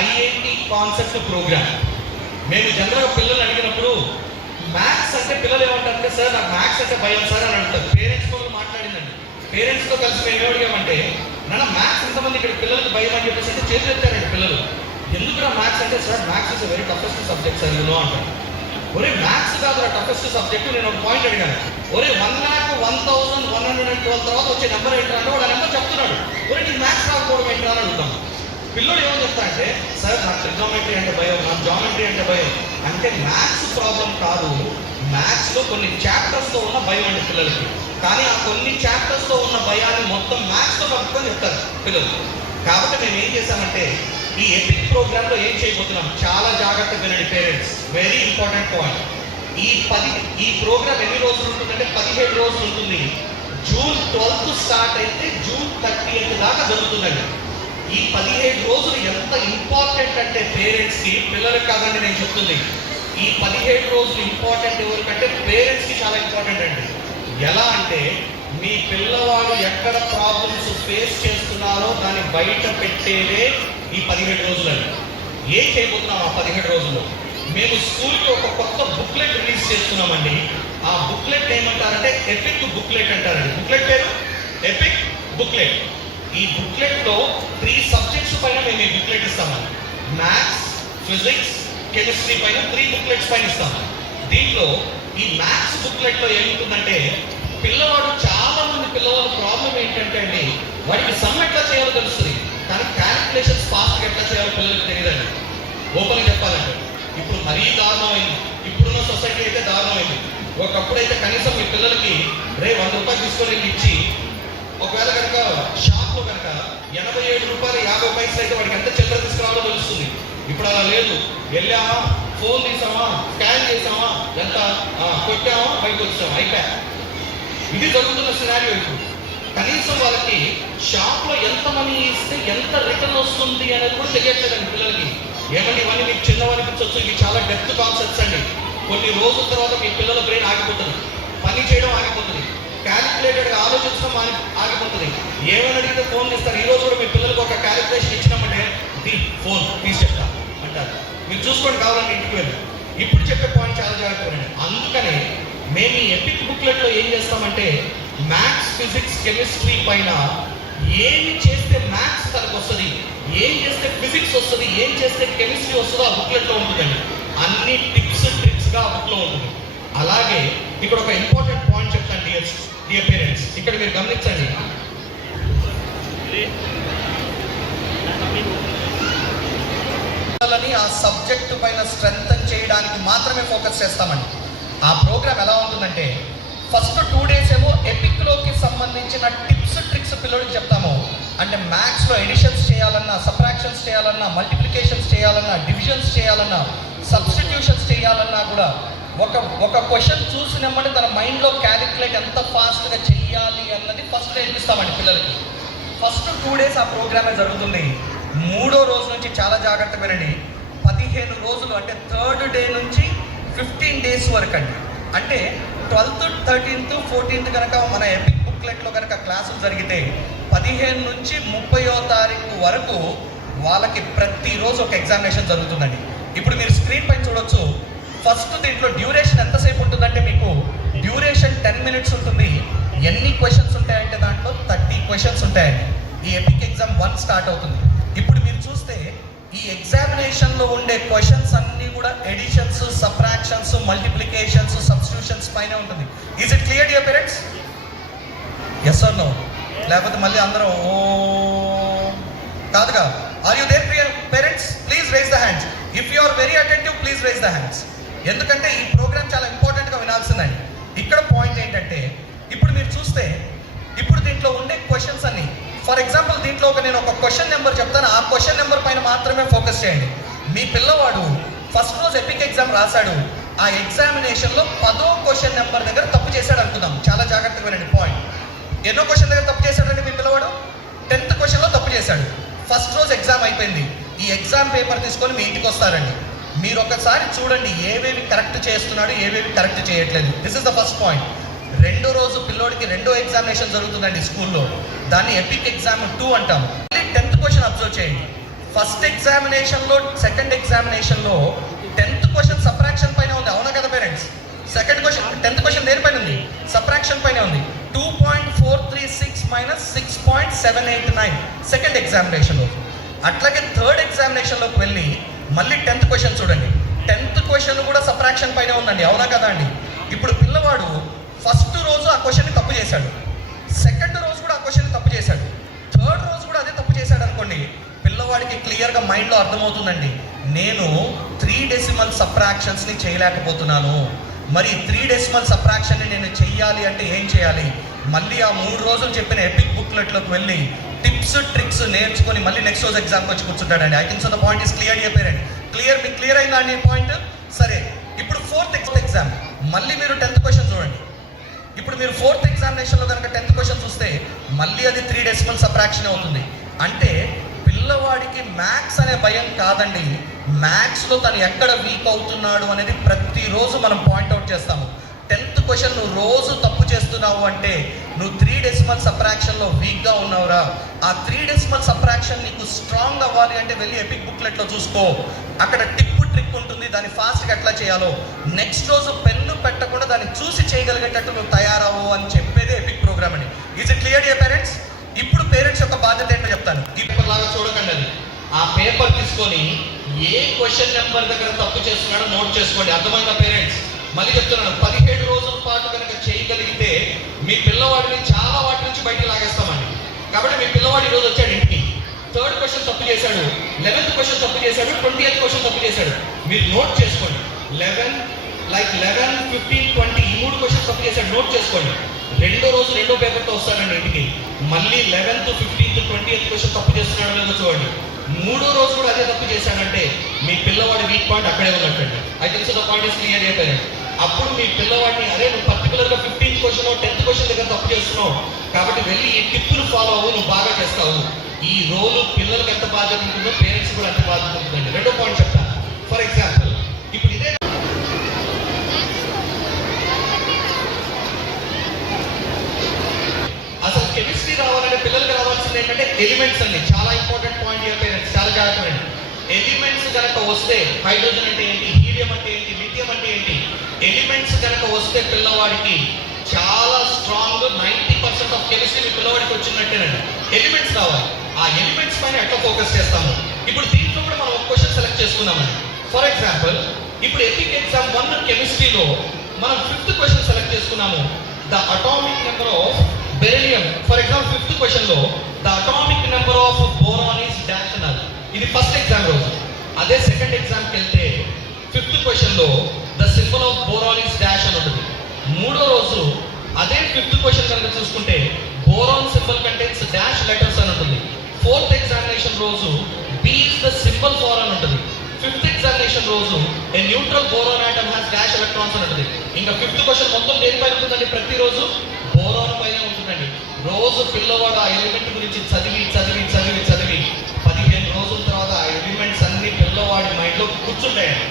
IIT concept programme. మేము జనరల్గా పిల్లలు అడిగినప్పుడు మ్యాథ్స్ అంటే పిల్లలు ఏమంటారంటే సార్ నాకు మ్యాథ్స్ అంటే భయం సార్ అని అంటారు. పేరెంట్స్తో మాట్లాడిందండి. పేరెంట్స్తో కలిసి మేము ఏమడిగామంటే నాన్న మ్యాథ్స్ ఎంతమంది ఇక్కడ పిల్లలకి భయం అని చెప్పేసి అంటే చేతులు ఎత్తారండి పిల్లలు. ఎందుకురా మ్యాథ్స్ అంటే sir maths is very toughest subject sir you know అంటారు. ఒరే మ్యాథ్స్ కాదు టఫెస్ట్ సబ్జెక్టు. నేను ఒక పాయింట్ అడిగాను, ఒరే 1,01,112 తర్వాత వచ్చే నెంబర్ ఏంటా అంటే వాడు ఆ నెంబర్ చెప్తున్నాడు. ఒరే నీకు మ్యాథ్స్ రాకపోవడం ఏంటా అని అడుగుతాం. పిల్లలు ఏమని చెప్తా అంటే సార్ నాకు ట్రిగ్నోమెట్రీ అంటే భయం, నాకు జామెట్రీ అంటే భయం. అంటే మ్యాథ్స్ ప్రాబ్లం కాదు, మ్యాథ్స్లో కొన్ని చాప్టర్స్తో ఉన్న భయం అండి పిల్లలకి. కానీ ఆ కొన్ని చాప్టర్స్తో ఉన్న భయాన్ని మొత్తం మ్యాథ్స్తో కలుపుకొని చెప్తారు పిల్లలు. కాబట్టి మేము ఏం చేశామంటే ఈ ఎపిక్ ప్రోగ్రామ్లో ఏం చేయబోతున్నాం, చాలా జాగ్రత్తగా వినండి పేరెంట్స్, వెరీ ఇంపార్టెంట్ పాయింట్. ఈ ప్రోగ్రామ్ ఎన్ని రోజులు ఉంటుందంటే 17 రోజులు ఉంటుంది. జూన్ 12 స్టార్ట్ అయితే జూన్ 30 దాకా జరుగుతుందండి. ఈ 17 రోజులు ఎంత ఇంపార్టెంట్ అంటే పేరెంట్స్కి, పిల్లలకు కాదండి నేను చెప్తుంది. ఈ 17 రోజులు ఇంపార్టెంట్ ఎవరికంటే పేరెంట్స్కి చాలా ఇంపార్టెంట్ అండి. ఎలా అంటే మీ పిల్లవాడు ఎక్కడ ప్రాబ్లమ్స్ ఫేస్ చేస్తున్నారో దాన్ని బయట పెట్టేదే ఈ 17 రోజులండి. ఏం చేయబోతున్నాం ఆ 17 రోజుల్లో? మేము స్కూల్కి ఒక కొత్త బుక్లెట్ రిలీజ్ చేస్తున్నామండి. ఆ బుక్లెట్ ఏమంటారంటే ఎపిక్ బుక్లెట్ అంటారండి. బుక్లెట్ పేరు ఎపిక్ బుక్లెట్. ఈ బుక్లెట్లో 3 సబ్జెక్ట్స్ పైన మేము ఈ బుక్లెట్ ఇస్తామండి. మ్యాథ్స్, ఫిజిక్స్, కెమిస్ట్రీ పైన 3 బుక్లెట్స్ పైన ఇస్తాము. దీంట్లో ఈ మ్యాథ్స్ బుక్లెట్లో ఏముంటుందంటే పిల్లవాడు, చాలా మంది పిల్లవాళ్ళ ప్రాబ్లం ఏంటంటే అండి వాడికి సమ్ ఎట్లా చేయాలో తెలుస్తుంది, కానీ క్యాలిక్యులేషన్స్ ఫాస్ట్గా ఎట్లా చేయాలో పిల్లలకి తెలియదండి. ఓపెన్గా చెప్పాలంటే ఇప్పుడు మరీ దారుణమైంది. ఇప్పుడున్న సొసైటీ అయితే దారుణమైంది. ఒకప్పుడైతే కనీసం మీ పిల్లలకి 100 రూపాయలు తీసుకొని ఇచ్చి, ఒకవేళ కనుక షాప్లో కనుక 87 రూపాయలు 50 పైసలు అయితే వాడికి ఎంత చిల్లర తీసుకురావాలో తెలుస్తుంది. ఇప్పుడు అలా లేదు. వెళ్ళామా, ఫోన్ తీసామా, స్కాన్ చేసామా, ఎంత కొట్టామా, బయటకు వచ్చామా, అయిపోయా. ఇది జరుగుతున్న సినారియో. ఇప్పుడు కనీసం వాళ్ళకి షాప్లో ఎంత మనీ ఇస్తే ఎంత రిటర్న్ వస్తుంది అనేది కూడా తెలియట్లేదండి పిల్లలకి. ఏమండి ఇవన్నీ మీకు చిన్నవి అనిపించవచ్చు, ఇవి చాలా డెప్త్ కాన్సెప్ట్స్ అండి. కొన్ని రోజుల తర్వాత మీ పిల్లల బ్రెయిన్ ఆగిపోతుంది, పని చేయడం ఆగిపోతుంది, క్యాలిక్యులేటెడ్గా ఆలోచించడం ఆగిపోతుంది. ఏమైనా అడిగితే ఫోన్ ఇస్తారు. ఈరోజు కూడా మీ పిల్లలకు ఒక క్యాలిక్యులేషన్ ఇచ్చినామంటే ఫోన్ తీసి చెప్తా అంటారు. మీరు చూసుకోండి కావాలంటే ఇంటికి వెళ్ళి. ఇప్పుడు చెప్పే పాయింట్ చాలా జాగ్రత్తగా. అందుకనే మేము ఈ ఎపిక్ బుక్లెట్లో ఏం చేస్తామంటే మ్యాథ్స్, ఫిజిక్స్, కెమిస్ట్రీ పైన ఏమి చేస్తే మ్యాథ్స్ తనకు వస్తుంది, ఏం చేస్తే ఫిజిక్స్ వస్తుంది, ఏం చేస్తే కెమిస్ట్రీ వస్తుందో ఆ బుక్లెట్లో ఉంటుందండి. అన్ని టిప్స్ ట్రిక్స్గా ఆ బుక్లో ఉంటుంది. అలాగే ఇక్కడ ఒక ఇంపార్టెంట్ పాయింట్ చెప్తాను డియర్ పేరెంట్స్, ఇక్కడ మీరు గమనించండి. ఆ సబ్జెక్టు పైన స్ట్రెంగ్తన్ చేయడానికి మాత్రమే ఫోకస్ చేస్తామండి. ఆ ప్రోగ్రామ్ ఎలా ఉంటుందంటే ఫస్ట్ 2 days ఏమో ఎపిక్లోకి సంబంధించిన టిప్స్ ట్రిక్స్ పిల్లలకి చెప్తాము. అంటే మ్యాథ్స్లో ఎడిషన్స్ చేయాలన్నా, సబ్ట్రాక్షన్స్ చేయాలన్నా, మల్టిప్లికేషన్స్ చేయాలన్నా, డివిజన్స్ చేయాలన్నా, సబ్స్టిట్యూషన్స్ చేయాలన్నా కూడా ఒక క్వశ్చన్ చూసినామంటే తన మైండ్లో క్యాలిక్యులేట్ ఎంత ఫాస్ట్గా చెయ్యాలి అన్నది ఫస్ట్ నేర్పిస్తామండి పిల్లలకి. ఫస్ట్ 2 days ఆ ప్రోగ్రామే జరుగుతుంది. 3వ రోజు నుంచి చాలా జాగ్రత్తగా వినండి. 15 రోజులు అంటే 3rd day నుంచి 15 days వరకు అండి. అంటే 12th, 13th, 14th కనుక మన ఎపిక్ బుక్లెట్లో కనుక క్లాసులు జరిగితే 15 నుంచి 30వ తారీఖు వరకు వాళ్ళకి ప్రతిరోజు ఒక ఎగ్జామినేషన్ జరుగుతుందండి. ఇప్పుడు మీరు స్క్రీన్ పైన చూడొచ్చు. ఫస్ట్ దీంట్లో డ్యూరేషన్ ఎంతసేపు ఉంటుందంటే మీకు డ్యూరేషన్ 10 minutes ఉంటుంది. ఎన్ని క్వశ్చన్స్ ఉంటాయంటే దాంట్లో 30 questions ఉంటాయండి. ఈ ఎపిక్ ఎగ్జామ్ 1 స్టార్ట్ అవుతుంది. ఇప్పుడు మీరు చూస్తే ఈ ఎగ్జామినేషన్లో ఉండే క్వశ్చన్స్ అన్నీ కూడా ఎడిషన్స్, సబ్ట్రాక్షన్స్, మల్టిప్లికేషన్స్, సబ్స్టిట్యూషన్స్ పైన ఉంటుంది. Is it clear dear parents? Yes or no? లేకపోతే మళ్ళీ అందరం ఓ కాదుగా. Are you there parents? Please raise the hands. If you are very attentive please raise the hands. ఎందుకంటే ఈ ప్రోగ్రామ్ చాలా ఇంపార్టెంట్గా వినాల్సిందండి. ఇక్కడ పాయింట్ ఏంటంటే ఇప్పుడు మీరు చూస్తే ఇప్పుడు దీంట్లో ఉండే క్వశ్చన్స్ అన్ని, ఫర్ ఎగ్జాంపుల్ దీంట్లో నేను ఒక క్వశ్చన్ నెంబర్ చెప్తాను, ఆ క్వశ్చన్ నెంబర్ పైన మాత్రమే ఫోకస్ చేయండి. మీ పిల్లవాడు ఫస్ట్ రోజు ఎపిక్ ఎగ్జామ్ రాశాడు, ఆ ఎగ్జామినేషన్లో 10వ క్వశ్చన్ నెంబర్ దగ్గర తప్పు చేశాడు అనుకుందాం. చాలా జాగ్రత్తగా వినండి పాయింట్. ఎన్నో క్వశ్చన్ దగ్గర తప్పు చేశాడండి మీ పిల్లవాడు? 10th క్వశ్చన్లో తప్పు చేశాడు. ఫస్ట్ రోజు ఎగ్జామ్ అయిపోయింది. ఈ ఎగ్జామ్ పేపర్ తీసుకొని మీ ఇంటికి వస్తారండి. మీరు ఒకసారి చూడండి ఏవేవి కరెక్ట్ చేస్తున్నాడు, ఏవేవి కరెక్ట్ చేయట్లేదు. This is the first point. 2వ రోజు పిల్లోడికి 2వ ఎగ్జామినేషన్ జరుగుతుందండి స్కూల్లో. దాన్ని ఎపిక్ ఎగ్జామ్ 2 అంటాము. 10th క్వశ్చన్ అబ్జర్వ్ చేయండి. ఫస్ట్ ఎగ్జామినేషన్లో, సెకండ్ ఎగ్జామినేషన్లో 10th క్వశ్చన్ సబ్ట్రాక్షన్ పైన ఉంది, అవునా కదా parents? Second question 10th question దేనిపైన ఉంది? సబ్ట్రాక్షన్ పైన ఉంది. 2.436 మైనస్ 6.789 సెకండ్ ఎగ్జామినేషన్లో. అట్లాగే థర్డ్ ఎగ్జామినేషన్లోకి వెళ్ళి మళ్ళీ 10th క్వశ్చన్ చూడండి. 10th క్వశ్చన్ కూడా సబ్ట్రాక్షన్ పైన ఉందండి, అవునా కదా అండి? ఇప్పుడు పిల్లవాడు ఫస్ట్ రోజు ఆ క్వశ్చన్ని తప్పు చేశాడు, సెకండ్ రోజు కూడా ఆ క్వశ్చన్ తప్పు చేశాడు, థర్డ్ రోజు కూడా అదే తప్పు చేశాడు అనుకోండి, పిల్లవాడికి క్లియర్గా మైండ్లో అర్థమవుతుందండి, నేను 3 డెసిమల్ సబ్ట్రాక్షన్స్ని చేయలేకపోతున్నాను. మరి 3 డెసిమల్ సబ్ట్రాక్షన్ని నేను చెయ్యాలి అంటే ఏం చేయాలి? మళ్ళీ ఆ 3 రోజులు చెప్పిన ఎపిక్ బుక్లెట్లోకి వెళ్ళి టిప్స్ ట్రిక్స్ నేర్చుకొని మళ్ళీ నెక్స్ట్ రోజు ఎగ్జామ్కి వచ్చి కూర్చుంటాడండి. I think so the point is clear చెప్పారండి. మీకు క్లియర్ అయిందా అండి పాయింట్? సరే, ఇప్పుడు 4th ఎగ్జామ్ మళ్ళీ మీరు 10th క్వశ్చన్ చూడండి. ఇప్పుడు మీరు 4th ఎగ్జామినేషన్లో కనుక 10th క్వశ్చన్ చూస్తే మళ్ళీ అది 3 డెసిమల్ సబ్ట్రాక్షన్ అవుతుంది. అంటే పిల్లవాడికి మ్యాథ్స్ అనే భయం కాదండి, మ్యాథ్స్లో తను ఎక్కడ వీక్ అవుతున్నాడు అనేది ప్రతిరోజు మనం పాయింట్అవుట్ చేస్తాము. 10th క్వశ్చన్ నువ్వు రోజు తప్పు చేస్తున్నావు అంటే నువ్వు 3 డెసిమల్ సబ్ట్రాక్షన్లో వీక్గా ఉన్నావురా. ఆ 3 డెసిమల్ సబ్ట్రాక్షన్ నీకు స్ట్రాంగ్ అవ్వాలి అంటే వెళ్ళి ఎపిక్ బుక్లెట్లో చూసుకో, అక్కడ టిప్ ట్రిక్ ఉంటుంది, దాన్ని ఫాస్ట్గా ఎట్లా చేయాలో నెక్స్ట్ రోజు పెన్ను పెట్టకుండా దాన్ని చూసి చేయగలిగేటట్టు నువ్వు తయారవు అని చెప్పేది ఎపిక్ ప్రోగ్రామ్ అండి. Is it clear dear parents? ఇప్పుడు పేరెంట్స్ యొక్క బాధ్యత ఏంటో చెప్తాను. ఈ పేపర్ లాగా చూడకండి, అది ఆ పేపర్ తీసుకొని ఏ క్వశ్చన్ నెంబర్ దగ్గర తప్పు చేస్తున్నాడో నోట్ చేసుకోండి. అర్థమైందా పేరెంట్స్? మళ్ళీ చెప్తున్నాను, 17 రోజుల పాటు కనుక చేయగలిగితే మీ పిల్లవాడిని చాలా వాటి నుంచి బయటకు లాగేస్తామండి. కాబట్టి మీ పిల్లవాడు ఈరోజు వచ్చాడు ఇంటికి, 3rd క్వశ్చన్ తప్పు చేశాడు, 11th క్వశ్చన్ తప్పు చేశాడు, 20th క్వశ్చన్ తప్పు చేశాడు. మీరు నోట్ చేసుకోండి. 11, 15, 20 ఈ 3 క్వశ్చన్స్ తప్పు చేశాడు, నోట్ చేసుకోండి. రెండో రోజు రెండో పేపర్తో వస్తాడండి ఇంటికి, మళ్ళీ 11th, 15th, 20th క్వశ్చన్ తప్పు చేస్తున్నాడో లేదో చూడండి. 3వ రోజు కూడా అదే తప్పు చేశాడంటే మీ పిల్లవాడి వీక్ పాయింట్ అక్కడే ఉన్నట్టండి. I think so the point is clear అయిపోయారు. అప్పుడు మీ పిల్లవాడిని, అరే నువ్వు పర్టికులర్గా 15th క్వశ్చన్ 10th క్వశ్చన్ దగ్గర తప్పు చేస్తున్నావు కాబట్టి వెళ్ళి ఈ టిప్పులు ఫాలో అవ్వు, నువ్వు బాగా చేస్తావు. ఈ రోలు పిల్లలకు ఎంత బాధ్యత ఉంటుందో పేరెంట్స్ కూడా అంత బాధ్యత ఉంటుందండి. రెండో పాయింట్ చెప్తాను. ఫర్ ఎగ్జాంపుల్, ఇప్పుడు ఇదే అసలు కెమిస్ట్రీ రావాలంటే పిల్లలకి రావాల్సింది ఏంటంటే ఎలిమెంట్స్ అండి. చాలా ఇంపార్టెంట్ పాయింట్ ఇయర్ పేరెంట్స్, చాలా జాగ్రత్త. ఎలిమెంట్స్ కనుక వస్తే హైడ్రోజన్ అంటే ఏంటి, హీలియం అంటే ఏంటి, లిథియం అంటే ఏంటి, ఎలిమెంట్స్ కనుక వస్తే పిల్లవాడికి చాలా స్ట్రాంగ్ 90% ఆఫ్ కెమిస్ట్రీ మీ పిల్లవాడికి వచ్చినట్టేనండి. ఎలిమెంట్స్ రావాలి. ఆ ఎలిమెంట్స్ పైన ఎట్లా ఫోకస్ చేస్తాము? ఇప్పుడు దీంట్లో కూడా మనం ఒక క్వశ్చన్ సెలెక్ట్ చేసుకుందామండి. ఫర్ ఎగ్జాంపుల్, ఇప్పుడు ఎపిక్ ఎగ్జామ్ 1 కెమిస్ట్రీలో మనం 5th క్వశ్చన్ సెలెక్ట్ చేసుకున్నాము, the atomic number of beryllium. For example 5th question లో the atomic number of boron is dash అన్నారు. ఇది ఫస్ట్ ఎగ్జామ్ రోజు. అదే సెకండ్ ఎగ్జామ్కి వెళ్తే 5th క్వశ్చన్ లో the symbol of boron is dash అని ఉంటుంది. 3వ రోజు అదే 5th క్వశ్చన్ కనుక చూసుకుంటే boron symbol contains dash letters అని ఉంటుంది. 4th ఎగ్జామినేషన్ రోజు B is the symbol for అని ఉంటుంది. 5th ఎగ్జామినేషన్ రోజు a neutral boron atom has dash electrons అని ఉంటుంది. ఇంకా 5th క్వశ్చన్ మొత్తం దేనిపైన ఉంటుందండి? ప్రతిరోజు బోరాన్ పైన ఉంటుందండి. రోజు పిల్లవాడు ఆ ఎలిమెంట్ గురించి చదివి 15 రోజుల తర్వాత ఆ ఎలిమెంట్స్ అన్ని పిల్లవాడి మైండ్లో కూర్చుంటాయండి.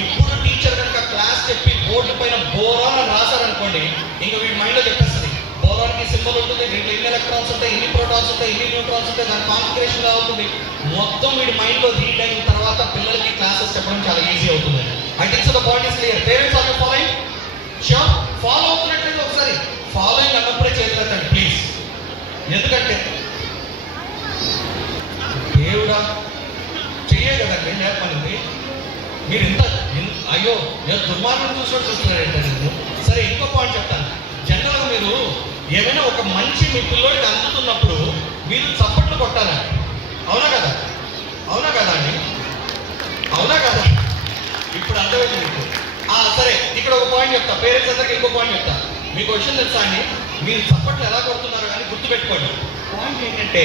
ఇప్పుడు టీచర్ కనుక క్లాస్ చెప్పి బోర్డు పైన బోరాన్ అని రాశారనుకోండి, ఇంకా వీడి మైండ్లో చెప్పేస్తుంది బోరాన్కి సింబల్ ఉంటుంది, దీంట్లో ఇన్ని ఎలక్ట్రాన్స్ ఉంటాయి, ఇన్ని ప్రోటాన్స్ ఉంటాయి, ఇన్ని న్యూట్రాన్స్ ఉంటాయి, దాని కాన్ఫిగరేషన్ లా ఉంటుంది. మొత్తం వీడి మైండ్లో రీడ్ అయిన తర్వాత పిల్లలకి క్లాసెస్ చెప్పడం చాలా ఈజీ అవుతుంది. I think so the point is clear. Parents are you following? Sure. Follow అవుతున్నట్లయితే ఒకసారి ఫాలోయింగ్ అన్నప్పుడే చేతులెత్తండి ప్లీజ్. ఎందుకంటే దేవుడా చెయ్యే కదండి నేర్పనింది. మీరు ఇంత అయ్యో నేను దుర్మార్గం చూస్తున్నాడు ఏంటంటే నేను. సరే, ఇంకో పాయింట్ చెప్తాను. జనరల్గా మీరు ఏమైనా ఒక మంచి మీ పిల్లోడికి అందుతున్నప్పుడు మీరు చప్పట్లు కొట్టాలండి. అవునా కదా? అవునా కదా అండి? అవునా కదా? ఇప్పుడు అర్థమైంది మీకు. సరే, ఇక్కడ ఒక పాయింట్ చెప్తా. పేరెంట్స్ అందరికి ఇంకో పాయింట్ చెప్తా. మీకు విషయం తెలుసా అండి, మీరు చప్పట్లు ఎలా కొడుతున్నారు కానీ గుర్తుపెట్టుకోండి. పాయింట్ ఏంటంటే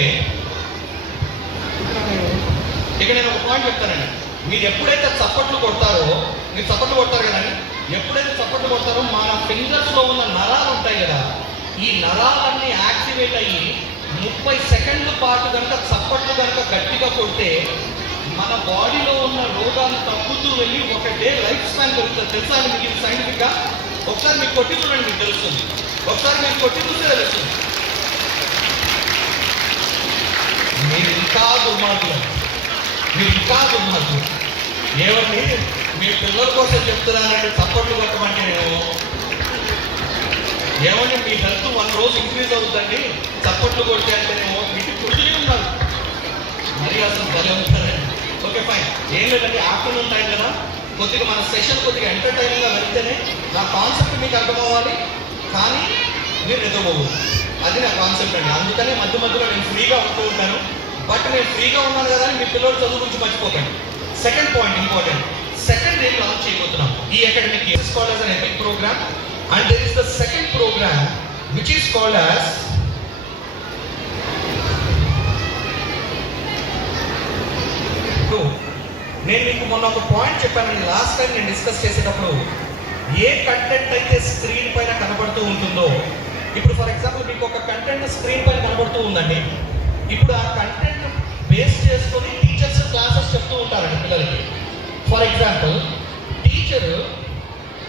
ఇక్కడ నేను ఒక పాయింట్ చెప్తానండి. మీరు ఎప్పుడైతే చప్పట్లు కొడతారో, మీరు చప్పట్లు కొడతారు కదండి, ఎప్పుడైతే చప్పట్లు కొడతారో మన ఫింగర్స్లో ఉన్న నరాలు ఉంటాయి కదా, ఈ నరాలన్నీ యాక్టివేట్ అయ్యి 30 సెకండ్ల పాటు కనుక చప్పట్లు కనుక గట్టిగా కొడితే మన బాడీలో ఉన్న రోగాలు తగ్గుతూ వెళ్ళి ఒకటే లైఫ్ స్పాన్ పెరుగుతుంది. తెలుసా అండి మీకు? ఇది సైంటిఫిక్గా ఒకసారి మీకు కొట్టి చూడండి, మీకు తెలుస్తుంది. ఒకసారి మీరు కొట్టి చూస్తే తెలుస్తుంది. మీరు ఇంకా దుర్మార్గులు. మీరు ఇంకా నాకు ఏమండి మీ పిల్లల కోసం చెప్తున్నానంటే సపోర్ట్లు కొట్టమంటే నేను ఏమండి మీ హెల్త్ 1 రోజు ఇంక్రీజ్ అవుతుందండి చప్పట్లు కొడితే అంటేనేమో ఇంటికి కూర్చుని ఉన్నారు మరి అసలు భలే ఉంటారండి. ఓకే ఫైన్, ఏం లేదండి ఆఫ్టర్నూన్ టైం కదా, కొద్దిగా మన సెషన్ కొద్దిగా ఎంటర్టైనింగ్గా వెళ్తేనే నా కాన్సెప్ట్ మీకు అర్థం అవ్వాలి, కానీ మీరు నిద్రపోకూడదు. అది నా కాన్సెప్ట్ అండి. అందుకనే మధ్య మధ్యలో నేను ఫ్రీగా ఉంటూ ఉంటాను. బట్ నేను ఫ్రీగా ఉన్నాను కదా అని మీ పిల్లలు చదువు గురించి మర్చిపోకండి. Second point important, second day launch చేయబోతున్నాం ఈ academic year. Is called as an epic program and there is the second program which is called as నేను మీకు మొన్న ఒక పాయింట్ చెప్పానండి లాస్ట్ టైం నేను డిస్కస్ చేసేటప్పుడు. ఏ కంటెంట్ అయితే స్క్రీన్ పైన కనబడుతూ ఉంటుందో, ఇప్పుడు ఫర్ ఎగ్జాంపుల్ మీకు ఒక కంటెంట్ స్క్రీన్ పైన కనబడుతూ ఉందండి, ఇప్పుడు ఆ కంటెంట్ బేస్ చేసుకొని టీచర్స్ క్లాసెస్ చెప్తూ ఉంటారండి పిల్లలకి. For example teacher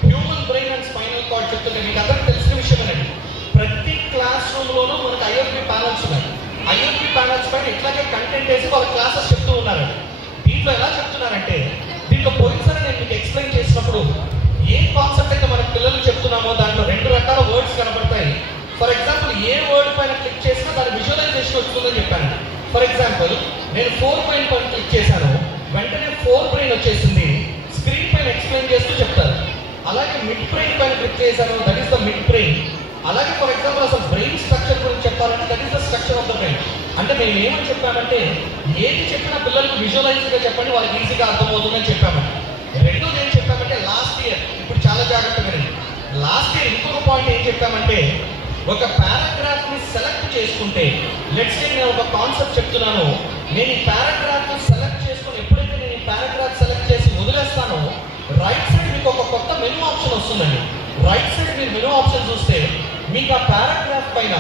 human brain and spinal cord చెప్తుంటే మీకు అందరికి తెలిసిన విషయమేనండి. ప్రతి క్లాస్ రూమ్లోనూ మనకు ఐఎఫ్పి ప్యానల్స్ ఉన్నాయి. ఐఎఫ్పి ప్యానల్స్ పైన ఇట్లాగే కంటెంట్ వేసి వాళ్ళ క్లాసెస్ చెప్తూ ఉన్నారండి. దీంట్లో ఎలా చెప్తున్నారంటే, దీంట్లో పోయినసారి నేను మీకు ఎక్స్ప్లెయిన్ చేసినప్పుడు ఏ కాన్సెప్ట్ అయితే మన పిల్లలు చెప్తున్నామో దాంట్లో 2 రకాల వర్డ్స్ కనబడతాయి. ఫర్ ఎగ్జాంపుల్ ఏ వర్డ్ పైన క్లిక్ చేసినా దాని విజువలైజేషన్ వస్తుందని చెప్పాను. ఫర్ ఎగ్జాంపుల్ నేను 4 బ్రెయిన్ పైన క్లిక్ చేశాను, వెంటనే 4 బ్రెయిన్ వచ్చేసింది, స్క్రీన్ పైన ఎక్స్ప్లెయిన్ చేస్తూ చెప్తారు. అలాగే మిడ్ బ్రెయిన్ పైన క్లిక్ చేశాను, that is the mid brain. అలాగే ఫర్ ఎగ్జాంపుల్ అసలు బ్రెయిన్ స్ట్రక్చర్ గురించి చెప్పాలంటే that is the structure of the brain. అంటే మేము ఏమని చెప్పామంటే, ఏది చెప్పినా పిల్లలకు విజువలైజ్గా చెప్పండి, వాళ్ళకి ఈజీగా అర్థమవుతుందని చెప్పామండి. రెండోది ఏం చెప్పామంటే లాస్ట్ ఇయర్, ఇప్పుడు చాలా జాగ్రత్తగా వినండి, లాస్ట్ ఇయర్ ఇంకొక పాయింట్ ఏం చెప్పామంటే, ఒక పారాగ్రాఫ్ ని సెలెక్ట్ చేసుకుంటే, లెట్స్ సే నేను ఒక కాన్సెప్ట్ చెప్తున్నాను, నేను ఈ పారాగ్రాఫ్ ని సెలెక్ట్ చేసుకుని ఎప్పుడైతే నేను ఈ పారాగ్రాఫ్ సెలెక్ట్ చేసి వదిలేస్తానో రైట్ సైడ్ మీకు ఒక కొత్త మెనూ ఆప్షన్ వస్తుందండి. రైట్ సైడ్ మీరు మెనూ ఆప్షన్ చూస్తే మీకు ఆ పారాగ్రాఫ్ పైన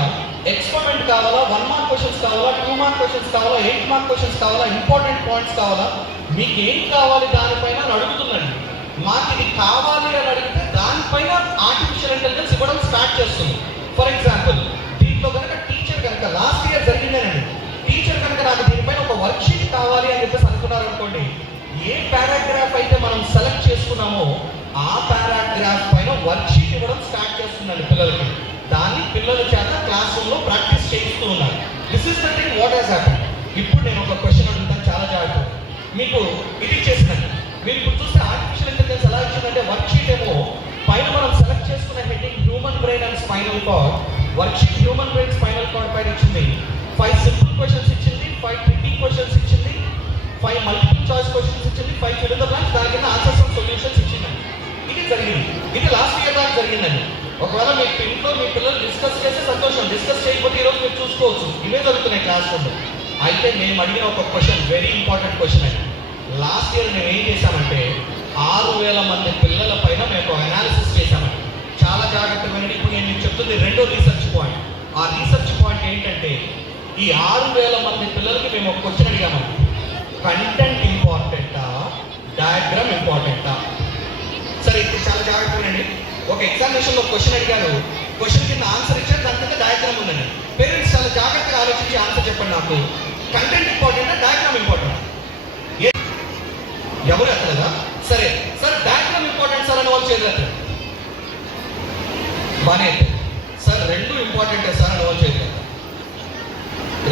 ఎక్స్పెరిమెంట్ కావాలా, 1 మార్క్ క్వశ్చన్స్ కావాలా, 2 మార్క్ క్వశ్చన్స్ కావాలా, 8 మార్క్ క్వశ్చన్స్ కావాలా, ఇంపార్టెంట్ పాయింట్స్ కావాలా, మీకు ఏం కావాలి దానిపైన అని అడుగుతుందండి. మాకు ఇది కావాలి అని అడిగితే దానిపైన ఆర్టిఫిషియల్ ఇంటెలిజెన్స్ ఇవ్వడం స్టార్ట్ చేస్తుంది. ఫర్ ఎగ్జాంపుల్ దీంట్లో కనుక టీచర్ కనుక లాస్ట్ ఇయర్ జరిగిందేనండి, టీచర్ కనుక నాకు దీనిపైన ఒక వర్క్ షీట్ కావాలి అని చెప్పేసి అనుకున్నారు అనుకోండి, ఏ పారాగ్రాఫ్ అయితే మనం సెలెక్ట్ చేసుకున్నామో ఆ పారాగ్రాఫ్ పైన వర్క్ షీట్ ఇవ్వడం స్టార్ట్ చేస్తుందండి పిల్లలకి. దాన్ని పిల్లల చేత క్లాస్ రూమ్ లో ప్రాక్టీస్ చేయిస్తూ ఉన్నారు. This is the thing what has happen. ఇప్పుడు నేను ఒక క్వశ్చన్ అడుగుతాను, చాలా జాగ్రత్త. మీకు ఇది చేసినాను, మీరు ఇప్పుడు చూస్తే ఆర్టిఫిషియల్ ఇంటెలిజెన్స్ ఎలా ఇచ్చిందంటే, వర్క్ షీట్ ఏమో పైన మనం సెలెక్ట్ చేసుకున్న heading human brain and spinal cord, work sheet human brain spinal cord పైన ఇచ్చింది. 5 సింపుల్ క్వశ్చన్స్ ఇచ్చింది, 5 ట్రిక్కీ క్వశ్చన్స్ ఇచ్చింది, 5 మల్టిపుల్ చాయిస్ క్వశ్చన్స్ ఇచ్చింది, 5 ఫిల్ ఇన్ ద బ్లాంక్స్, దాని కింద ఆన్సర్స్ అండ్ సొల్యూషన్స్ ఇచ్చిందండి. ఇది జరిగింది, ఇది లాస్ట్ ఇయర్ దాకా జరిగిందండి. ఒకవేళ మీ ఇంట్లో మీ పిల్లలు డిస్కస్ చేస్తే సంతోషం, డిస్కస్ చేయకపోతే ఈరోజు మీరు చూసుకోవచ్చు, ఇవే జరుగుతున్నాయి క్లాస్ రూమ్లో. అయితే మేము అడిగిన ఒక క్వశ్చన్, వెరీ ఇంపార్టెంట్ క్వశ్చన్ అండి. లాస్ట్ ఇయర్ మేము ఏం చేశామంటే 6,000 మంది పిల్లల పైన మేము ఒక అనాలిసిస్ చేశామండి. చాలా జాగ్రత్తగా వినండి. ఇప్పుడు నేను మీకు చెప్తుంది రెండో రీసెర్చ్ పాయింట్. ఆ రీసెర్చ్ పాయింట్ ఏంటంటే, ఈ 6,000 మంది పిల్లలకి మేము ఒక క్వశ్చన్ అడిగామండి, కంటెంట్ ఇంపార్టెంటా, డయాగ్రామ్ ఇంపార్టెంటా? సరే ఇప్పుడు చాలా జాగ్రత్తగా వినండి. ఒక ఎగ్జామినేషన్ లో క్వశ్చన్ అడిగారు, క్వశ్చన్ కింద ఆన్సర్ ఇచ్చారు, దాని కింద డయాగ్రామ్ ఉందండి. పేరెంట్స్ చాలా జాగ్రత్తగా ఆలోచించి ఆన్సర్ చెప్పండి. నాకు కంటెంట్ ఇంపార్టెంటా, డయాగ్రామ్ ఇంపార్టెంట్? ఎవరు ఎత్తలేదా? సరే సార్ డయాగ్రామ్ ఇంపార్టెంట్ సార్ అని వాళ్ళు చేయలేదు. బానే సార్ 2 ఇంపార్టెంటే సార్ అని వాళ్ళు చేయలేదు.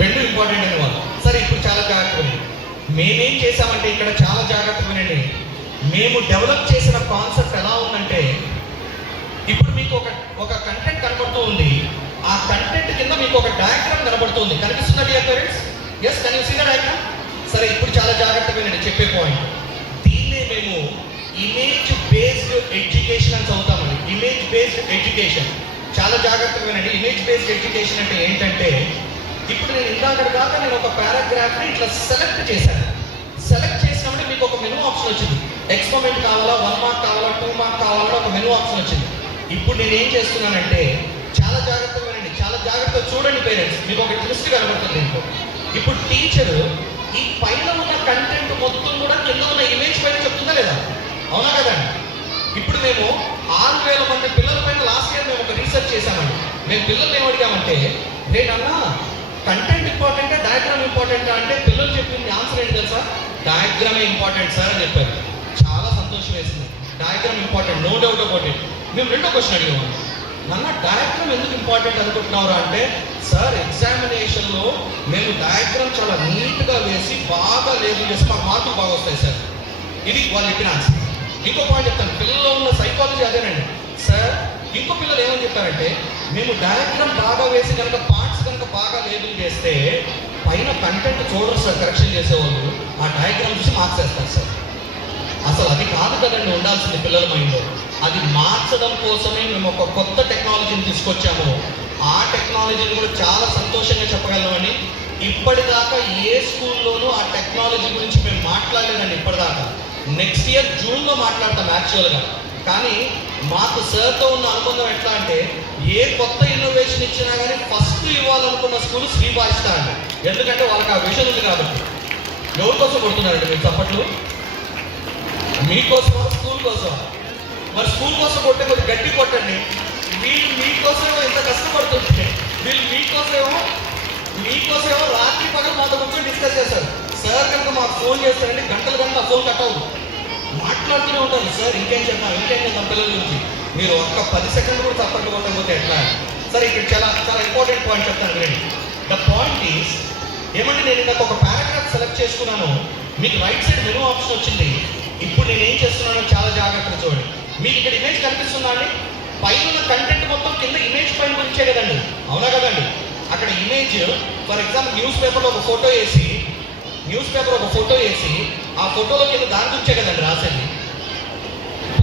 2 ఇంపార్టెంట్ అని వాళ్ళు. సరే ఇప్పుడు చాలా జాగ్రత్తగా వినండి. మేమేం చేసామంటే ఇక్కడ చాలా జాగ్రత్తగా వినండి. మేము డెవలప్ చేసిన కాన్సెప్ట్ ఎలా ఉందంటే, ఇప్పుడు మీకు ఒక కంటెంట్ కనబడుతూ ఉంది, ఆ కంటెంట్ కింద మీకు ఒక డయాగ్రామ్ కనబడుతుంది. కనిపిస్తుందా dear parents? Yes, can you see the diagram? సరే ఇప్పుడు చాలా జాగ్రత్తగా వినండి చెప్పే పాయింట్. దీన్నే మేము ఇమేజ్ బేస్డ్ ఎడ్యుకేషన్ అని చదువుతామండి. Image based education. చాలా జాగ్రత్తగా వినండి. ఇమేజ్ బేస్డ్ ఎడ్యుకేషన్ అంటే ఏంటంటే, ఇప్పుడు నేను ఇందాక నేను ఒక పారాగ్రాఫ్ని ఇట్లా సెలెక్ట్ చేశాను. సెలెక్ట్ చేసినప్పుడు మీకు ఒక మెనూ ఆప్షన్ వచ్చింది. ఎక్స్పెరిమెంట్ కావాలా, 1 మార్క్ కావాలా, 2 మార్క్ కావాలా, ఒక మెనూ ఆప్షన్ వచ్చింది. ఇప్పుడు నేను ఏం చేస్తున్నానంటే, చాలా జాగ్రత్తగా వినండి, చాలా జాగ్రత్తగా చూడండి పేరెంట్స్, మీకు ఒక ట్విస్ట్ కనబడుతుంది దీంట్లో. ఇప్పుడు టీచర్ ఈ పైన ఉన్న కంటెంట్ మొత్తం కూడా కింద ఉన్న ఇమేజ్ పైన చెప్తుందా లేదా? అవునా కదండి? ఇప్పుడు మేము 6,000 మంది పిల్లల పైన లాస్ట్ ఇయర్ మేము ఒక రీసెర్చ్ చేశామండి. మేము పిల్లల్ని ఏమడిగామంటే, నేనన్నా కంటెంట్ ఇంపార్టెంటా, డయాగ్రామ్ ఇంపార్టెంటా అంటే పిల్లలు చెప్పింది ఆన్సర్ ఏంటి తెలుసా? డయాగ్రామే ఇంపార్టెంట్ సార్ అని చెప్పారు. చాలా సంతోషం వేసింది. Diagram important, no doubt about it. మేము రెండో క్వశ్చన్ అడిగాము, నన్న డయాగ్రామ్ ఎందుకు ఇంపార్టెంట్ అనుకుంటున్నారు అంటే, సార్ ఎగ్జామినేషన్లో మేము డయాగ్రామ్ చాలా నీట్గా వేసి బాగా లేబుల్ చేసి మాకు మార్కులు బాగా వస్తాయి సార్. ఇది వాళ్ళు చెప్పిన ఆన్సర్. ఇంకో పాయింట్ చెప్తాను, పిల్లల్లో ఉన్న సైకాలజీ అదేనండి సార్. ఇంకో పిల్లలు ఏమని చెప్పారంటే, మేము డయాగ్రామ్ బాగా వేసి కనుక పార్ట్స్ కనుక బాగా లేబుల్ చేస్తే పైన కంటెంట్ చూడరు సార్, కరెక్షన్ చేసేవాళ్ళు ఆ డయాగ్రామ్ చూసి మార్క్స్ వేస్తారు సార్. అసలు అది కాదు కదండి ఉండాల్సింది పిల్లల మైండ్లో. అది మార్చడం కోసమే మేము ఒక కొత్త టెక్నాలజీని తీసుకొచ్చాము. ఆ టెక్నాలజీని కూడా చాలా సంతోషంగా చెప్పగలమని. ఇప్పటిదాకా ఏ స్కూల్లోనూ ఆ టెక్నాలజీ గురించి మేము మాట్లాడలేదండి ఇప్పటిదాకా. నెక్స్ట్ ఇయర్ జూన్లో మాట్లాడతాం యాక్చువల్గా. కానీ మాకు సార్తో ఉన్న అనుబంధం ఎట్లా అంటే, ఏ కొత్త ఇన్నోవేషన్ ఇచ్చినా కానీ ఫస్ట్ ఇవ్వాలనుకున్న స్కూల్ శ్రీ భాషిస్తా అండి. ఎందుకంటే వాళ్ళకి ఆ విషయం ఉంది కాబట్టి. ఎవరి కోసం కొడుతున్నారండి మీరు చప్పట్లు? మీకోసమా స్కూల్ కోసం? మరి స్కూల్ కోసం కొట్టే కొద్ది గట్టి కొట్టండి. వీళ్ళు మీకోసమేమో ఇంత కష్టపడుతుంటే, వీళ్ళు మీకోసమేమో రాత్రి పగలు మాతో కూర్చొని డిస్కస్ చేస్తారు. సార్ కనుక మాకు ఫోన్ చేస్తారండి, గంటల గంటల ఫోన్ కట్ అవ్వదు, మాట్లాడుతూనే ఉంటారు. సార్ ఇంకేం చేద్దాం పిల్లల గురించి. మీరు ఒక్క 10 సెకండ్లు కూడా తప్పట్టు కొట్టకపోతే ఎట్లా? సరే, ఇక్కడ చాలా చాలా ఇంపార్టెంట్ పాయింట్ చెప్తాను వినండి. ద పాయింట్ ఈస్ ఏమంటే, నేను ఇందాక ఒక పారాగ్రాఫ్ సెలెక్ట్ చేసుకున్నాను. మీకు రైట్ సైడ్ మెనూ ఆప్షన్ వచ్చింది. ఇప్పుడు నేను ఏం చేస్తున్నానో చాలా జాగ్రత్తగా చూడండి. మీకు ఇక్కడ ఇమేజ్ కనిపిస్తుందా అండి? పైన ఉన్న కంటెంట్ మొత్తం కింద ఇమేజ్ పైన గురించే కదండి, అవునా కదండి? అక్కడ image for example news paper ఒక ఫోటో వేసి ఆ ఫోటోలో కింద దాని గురించే కదండి రాసేది.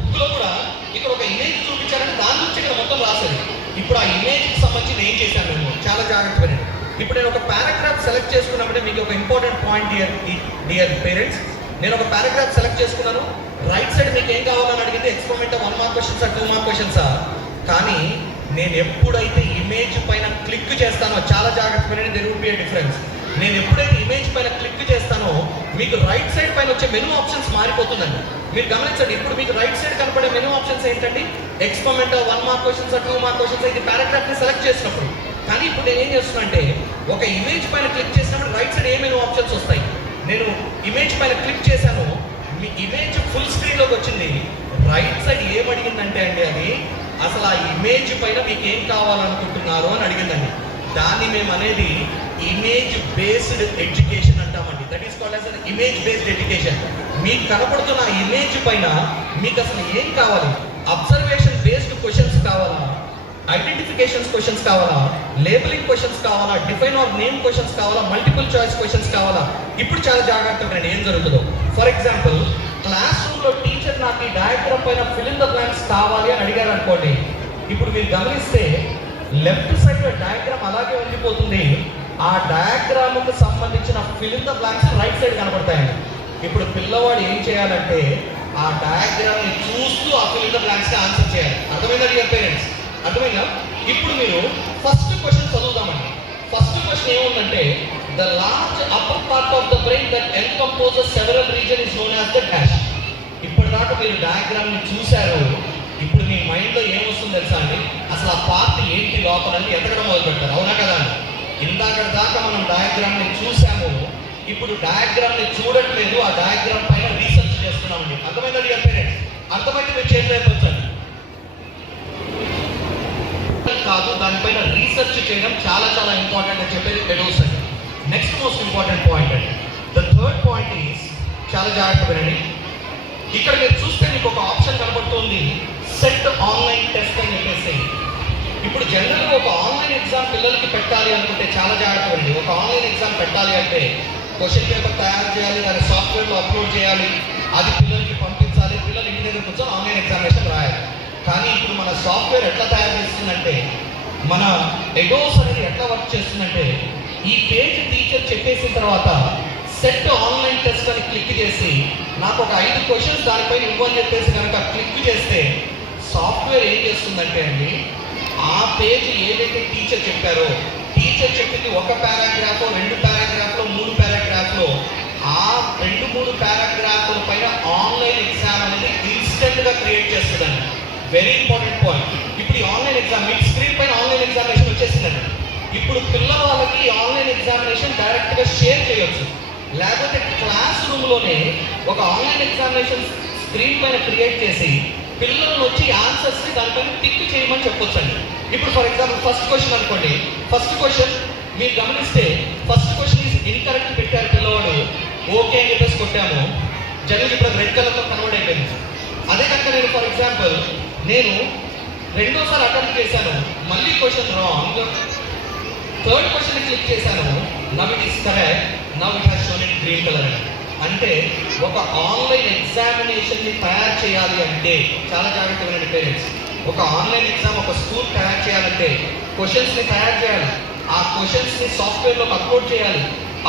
బుక్లో కూడా ఇక్కడ ఒక ఇమేజ్ చూపించారంటే దాని గురించే కదా మొత్తం రాసేది. ఇప్పుడు ఆ ఇమేజ్కి సంబంధించి ఏం చేశాను మేము, చాలా జాగ్రత్త వినండి. ఇప్పుడు నేను ఒక పారాగ్రాఫ్ సెలెక్ట్ చేసుకున్నప్పుడే మీకు ఒక ఇంపార్టెంట్ పాయింట్ డియర్ పేరెంట్స్. నేను ఒక పారాగ్రాఫ్ సెలెక్ట్ చేసుకున్నాను. రైట్ సైడ్ మీకు ఏం కావాలని అడిగింది, ఎక్స్పెరిమెంట్ 1 మార్క్ క్వశ్చన్సా 2 మార్క్ క్వశ్చన్సా. కానీ నేను ఎప్పుడైతే ఇమేజ్ పైన క్లిక్ చేస్తానో, చాలా జాగ్రత్త వినండి, there would be a difference. నేను ఎప్పుడైతే ఇమేజ్ పైన క్లిక్ చేస్తానో మీకు రైట్ సైడ్ పైన వచ్చే మెనూ ఆప్షన్స్ మారిపోతుందండి. మీరు గమనించండి, ఇప్పుడు మీకు రైట్ సైడ్ కనపడే మెనూ ఆప్షన్స్ ఏంటండి? ఎక్స్పెరిమెంట్ 1 మార్క్ క్వశ్చన్సా 2 మార్క్ క్వశ్చన్సా, ఇది పారాగ్రాఫ్ని సెలెక్ట్ చేసినప్పుడు. కానీ ఇప్పుడు నేను ఏం చేస్తున్నా అంటే, ఒక ఇమేజ్ పైన క్లిక్ చేసినప్పుడు రైట్ సైడ్ ఏ మెనూ ఆప్షన్స్ వస్తాయి. నేను ఇమేజ్ పైన క్లిక్ చేశాను, మీ ఇమేజ్ ఫుల్ స్క్రీన్లోకి వచ్చింది. రైట్ సైడ్ ఏమడిగిందంటే అండి, అది అసలు ఆ ఇమేజ్ పైన మీకు ఏం కావాలనుకుంటున్నారు అని అడిగిందండి. దాన్ని మేము అనేది ఇమేజ్ బేస్డ్ ఎడ్యుకేషన్ అంటామండి. That is called as image based education. మీకు కనపడుతున్న ఇమేజ్ పైన మీకు అసలు ఏం కావాలి? అబ్జర్వేషన్ బేస్డ్ క్వశ్చన్స్ కావాలా, ఐడెంటిఫికేషన్స్ క్వశ్చన్స్ కావాలా, లేబులింగ్ క్వశ్చన్స్ కావాలా, డిఫైన్ ఆర్ నేమ్ క్వశ్చన్స్ కావాలా, మల్టిపుల్ చాయిస్ క్వశ్చన్స్ కావాలా? ఇప్పుడు చాలా జాగ్రత్తగా రండి ఏం జరుగుతుందో. ఫర్ ఎగ్జాంపుల్, క్లాస్ రూమ్లో టీచర్ నాకు ఈ డయాగ్రామ్ పైన ఫిల్ ఇన్ ద బ్లాంక్స్ కావాలి అని అడిగారు అనుకోండి. ఇప్పుడు మీరు గమనిస్తే లెఫ్ట్ సైడ్ డయాగ్రామ్ అలాగే ఉండిపోతుంది. ఆ డయాగ్రామ్కి సంబంధించిన fill in the blanks right side కనబడతాయండి. ఇప్పుడు పిల్లవాడు ఏం చేయాలంటే, ఆ డయాగ్రామ్ని చూస్తూ ఆ ఫిల్ ఇన్ ద బ్లాంక్స్కి ఆన్సర్ చేయాలి. అర్థమైందా డియర్ పేరెంట్స్? అర్థమైందా? ఇప్పుడు మీరు ఫస్ట్ క్వశ్చన్ చదువుదామండి. ఫస్ట్ క్వశ్చన్ ఏముందంటే, the large upper part of the brain that encompasses several region is known as the dash. ఇప్పటిదాకా మీరు డయాగ్రామ్ని చూశారు. ఇప్పుడు మీ మైండ్లో ఏమొస్తుంది తెలుసా అండి? అసలు ఆ పార్ట్ ఏంటి లోపలని ఎతకడం మొదలు పెడతారు, అవునా కదా అండి? ఇందాక దాకా మనం డయాగ్రామ్ని చూసాము, ఇప్పుడు డయాగ్రామ్ని చూడట్లేదు, ఆ డయాగ్రామ్ పైన రీసెర్చ్ చేస్తున్నామండి. అర్థమైందా డియర్ పేరెంట్స్? అర్థమైతే మీరు చేతులు అయిపోతుంది కాదు, దానిపైన రీసెర్చ్ చేయడం చాలా చాలా ఇంపార్టెంట్ అని చెప్పేది ఎడోస్ అండి. నెక్స్ట్ మోస్ట్ ఇంపార్టెంట్ పాయింట్ అండి, ద థర్డ్ పాయింట్ ఈస్, చాలా జాగ్రత్త వినండి. ఇక్కడ మీరు చూస్తే మీకు ఒక ఆప్షన్ కనబడుతుంది, సెట్ ఆన్లైన్ టెస్ట్ అని చెప్పేసి. ఇప్పుడు జనరల్గా ఒక ఆన్లైన్ ఎగ్జామ్ పిల్లలకి పెట్టాలి అనుకుంటే చాలా జాగ్రత్త వినండి. ఒక ఆన్లైన్ ఎగ్జామ్ పెట్టాలి అంటే క్వశ్చన్ పేపర్ తయారు చేయాలి, దాన్ని సాఫ్ట్వేర్లో అప్లోడ్ చేయాలి, అది పిల్లలకి పంపించాలి, పిల్లలు ఇంటి దగ్గర కూర్చొని ఆన్లైన్ ఎగ్జామినేషన్ రాయాలి. కానీ ఇప్పుడు మన సాఫ్ట్వేర్ ఎట్లా తయారు చేస్తుందంటే, మన ఎడోస్ అనేది ఎట్లా వర్క్ చేస్తుందంటే, ఈ పేజ్ టీచర్ చెప్పేసిన తర్వాత సెట్ ఆన్లైన్ టెస్ట్ అని క్లిక్ చేసి నాకు ఒక 5 క్వశ్చన్స్ దానిపైన ఇవ్వని చెప్పేసి కనుక క్లిక్ చేస్తే సాఫ్ట్వేర్ ఏం చేస్తుందంటే అండి, ఆ పేజ్ ఏదైతే టీచర్ చెప్పారో, టీచర్ చెప్పింది ఒక పారాగ్రాఫ్, 2 పారాగ్రాఫ్లో, 3 పారాగ్రాఫ్లో, ఆ 2-3 పారాగ్రాఫ్ల పైన ఆన్లైన్ ఎగ్జామ్ అనేది ఇన్స్టెంట్గా క్రియేట్ చేస్తుందండి. Very important point. ఇప్పుడు ఈ ఆన్లైన్ ఎగ్జామ్ మీకు స్క్రీన్ పైన ఆన్లైన్ ఎగ్జామినేషన్ వచ్చేసిందండి. ఇప్పుడు పిల్లవాళ్ళకి ఆన్లైన్ ఎగ్జామినేషన్ డైరెక్ట్గా షేర్ చేయొచ్చు. లేకపోతే క్లాస్ రూమ్లోనే ఒక ఆన్లైన్ ఎగ్జామినేషన్ స్క్రీన్ పైన క్రియేట్ చేసి పిల్లలను వచ్చి ఆన్సర్స్ని దానిపైన టిక్ చేయమని చెప్పొచ్చండి. ఇప్పుడు ఫర్ ఎగ్జాంపుల్ ఫస్ట్ క్వశ్చన్ అనుకోండి. ఫస్ట్ క్వశ్చన్ మీరు గమనిస్తే ఫస్ట్ క్వశ్చన్ ఈజ్ ఇన్కరెక్ట్ పెట్టారు పిల్లవాడు, ఓకే అని చెప్పేసి కొట్టాము, జనరల్ ఇప్పుడు రెడ్ కలర్తో కన్వర్ట్ అయిపోయింది. అదే కనుక నేను ఫర్ ఎగ్జాంపుల్ నేను రెండోసారి అటెంప్ట్ చేశాను, మళ్ళీ question wrong, third question click చేశాను, now it is correct, now it has shown in green colour. అంటే ఒక ఆన్లైన్ ఎగ్జామినేషన్ని తయారు చేయాలి అంటే చాలా జాగ్రత్తగా ఉండండి పేరెంట్స్. ఒక ఆన్లైన్ ఎగ్జామ్ ఒక స్కూల్ తయారు చేయాలంటే క్వశ్చన్స్ని తయారు చేయాలి, ఆ క్వశ్చన్స్ని సాఫ్ట్వేర్లోకి అప్లోడ్ చేయాలి,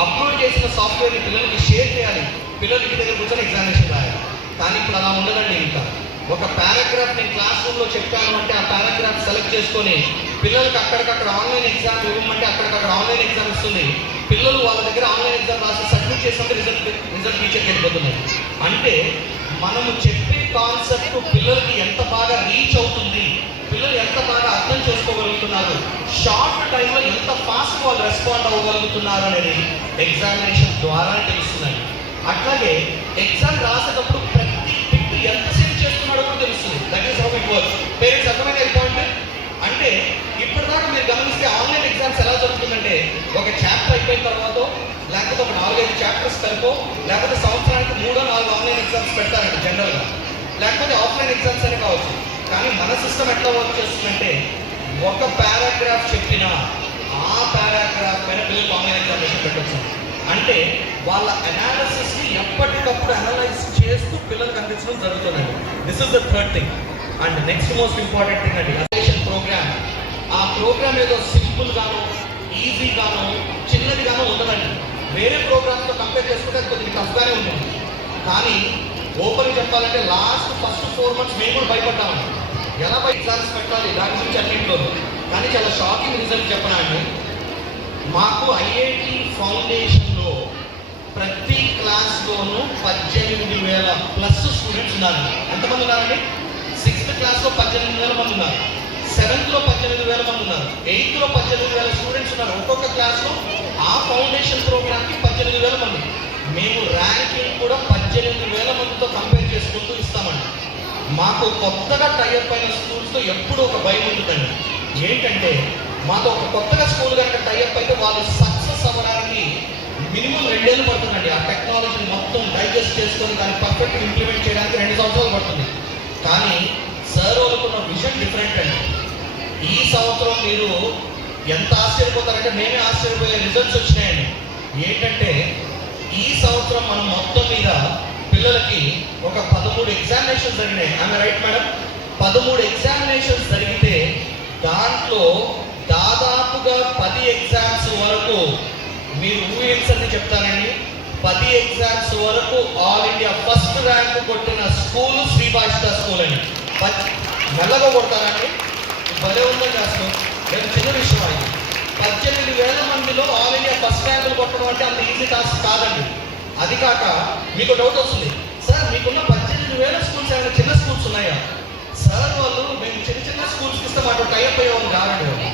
అప్లోడ్ చేసిన సాఫ్ట్వేర్ని పిల్లలకి షేర్ చేయాలి, పిల్లలకి దగ్గర కూర్చొని ఎగ్జామినేషన్ రాయాలి. కానీ ఇప్పుడు అలా ఉండదండి. ఇంకా ఒక పారాగ్రాఫ్ నేను క్లాస్ రూమ్లో చెప్పాను అంటే ఆ పారాగ్రాఫ్ సెలెక్ట్ చేసుకొని పిల్లలకి అక్కడికక్కడ ఆన్లైన్ ఎగ్జామ్ ఇవ్వమంటే అక్కడికక్కడ ఆన్లైన్ ఎగ్జామ్ ఇస్తుంది. పిల్లలు వాళ్ళ దగ్గర ఆన్లైన్ ఎగ్జామ్ రాసి సబ్మిట్ చేసినప్పుడు రిజల్ట్ టీచర్కి వెళ్ళిపోతున్నారు. అంటే మనము చెప్పే కాన్సెప్ట్ పిల్లలకి ఎంత బాగా రీచ్ అవుతుంది, పిల్లలు ఎంత బాగా అర్థం చేసుకోగలుగుతున్నారు, షార్ట్ టైంలో ఎంత ఫాస్ట్ వాళ్ళు రెస్పాండ్ అవ్వగలుగుతున్నారు అనేది ఎగ్జామినేషన్ ద్వారా తెలుస్తుందండి. అట్లాగే ఎగ్జామ్ రాసేటప్పుడు ప్రతి బిట్ ఎంతసేపు చేస్తున్నాడో కూడా తెలుస్తుంది. That is how it works. Parents అర్థమైన పాయింట్ అంటే ఇప్పటిదాకా మీరు గమనిస్తే ఆన్లైన్ ఎగ్జామ్స్ ఎలా జరుగుతుందంటే ఒక చాప్టర్ అయిపోయిన తర్వాత లేకపోతే ఒక 4-5 చాప్టర్స్ కలిపో లేకపోతే సంవత్సరానికి 3-4 ఆన్లైన్ ఎగ్జామ్స్ పెడతారండి జనరల్గా, లేకపోతే ఆఫ్లైన్ ఎగ్జామ్స్ అనే కావచ్చు. కానీ మన సిస్టమ్ ఎట్లా వర్క్ చేస్తుందంటే ఒక పారాగ్రాఫ్ చెప్పినా ఆ పారాగ్రాఫ్ పైన పిల్లలు ఆన్లైన్ ఎగ్జామినేషన్ పెట్టవచ్చు. అంటే వాళ్ళ అనాలిసిస్ని ఎప్పటికప్పుడు అనలైజ్ చేస్తూ పిల్లలకు అందించడం జరుగుతుందండి. This is the third thing. And next most important thing అండి అసోసియేషన్ ప్రోగ్రామ్. ఆ ప్రోగ్రామ్ ఏదో సింపుల్ గానో ఈజీ గానో చిన్నది గానో ఉండదండి. వేరే ప్రోగ్రామ్తో కంపేర్ చేసుకుంటే అది కొద్దిగా టఫ్గానే ఉంటుంది. కానీ ఓపెన్ చెప్పాలంటే ఫస్ట్ 4 months మేము కూడా భయపడ్డామండి. ఎలా ఎగ్జామ్స్ పెట్టాలి దాని గురించి అన్నింటిలో. కానీ చాలా షాకింగ్ రిజల్ట్ చెప్పనండి. మాకు ఐఐటి ఫౌండేషన్లో ప్రతి క్లాస్లోనూ 18,000+ స్టూడెంట్స్ ఉన్నారు. ఎంతమంది ఉన్నారండి? 6th క్లాస్లో 18,000 మంది ఉన్నారు, 7th లో 18,000 మంది ఉన్నారు, 8th లో 18,000 స్టూడెంట్స్ ఉన్నారు. ఒక్కొక్క క్లాస్లో ఆ ఫౌండేషన్ ప్రోగ్రామ్కి 18,000 మంది. మేము ర్యాంకింగ్ కూడా 18,000 మందితో కంపేర్ చేసుకుంటూ ఇస్తామండి. మాకు కొత్తగా టైఅప్ అయిన స్కూల్స్తో ఎప్పుడు ఒక భయం ఉంటుందండి. ఏంటంటే మాతో ఒక కొత్తగా స్కూల్ కనుక టైఅప్ అయితే వాళ్ళు సక్సెస్ అవ్వడానికి మినిమం 2 ఏళ్ళు పడుతుందండి. ఆ టెక్నాలజీని మొత్తం డైజెస్ట్ చేసుకొని దాన్ని పర్ఫెక్ట్గా ఇంప్లిమెంట్ చేయడానికి 2 సంవత్సరాలు పడుతుంది. కానీ సార్ వాళ్ళకున్న విజన్ డిఫరెంట్ అండి. ఈ సంవత్సరం మీరు ఎంత ఆశ్చర్యపోతారంటే మేమే ఆశ్చర్యపోయే రిజల్ట్స్ వచ్చినాయండి. ఏంటంటే ఈ సంవత్సరం మనం మొత్తం మీద పిల్లలకి ఒక 13 ఎగ్జామినేషన్స్ జరిగినాయి. ఆమె రైట్ మేడం? 13 ఎగ్జామినేషన్స్ జరిగితే దాంట్లో దాదాపుగా 10 ఎగ్జామ్స్ వరకు మీరు ఊహించండి చెప్తానండి. 10 ఎగ్జామ్స్ వరకు ఆల్ ఇండియా ఫస్ట్ ర్యాంక్ కొట్టిన స్కూల్ శ్రీ భాషిత స్కూల్ అండి. మెల్లగా కొడతారండి, భలే ఉందండి. అసలు నేను చిన్న విషయం అయింది. 18,000 మందిలో ఆల్ ఇండియా ఫస్ట్ ర్యాంకులు కొట్టడం అంటే అంత ఈజీ టాస్క్ కాదండి. అది కాక మీకు డౌట్ వస్తుంది, సార్ మీకున్న 18,000 స్కూల్స్ ఏమైనా చిన్న స్కూల్స్ ఉన్నాయా? సార్ వాళ్ళు మేము చిన్న స్కూల్స్కి ఇస్తే మాకు టైఅప్ అయ్యేవాళ్ళు కాదండి.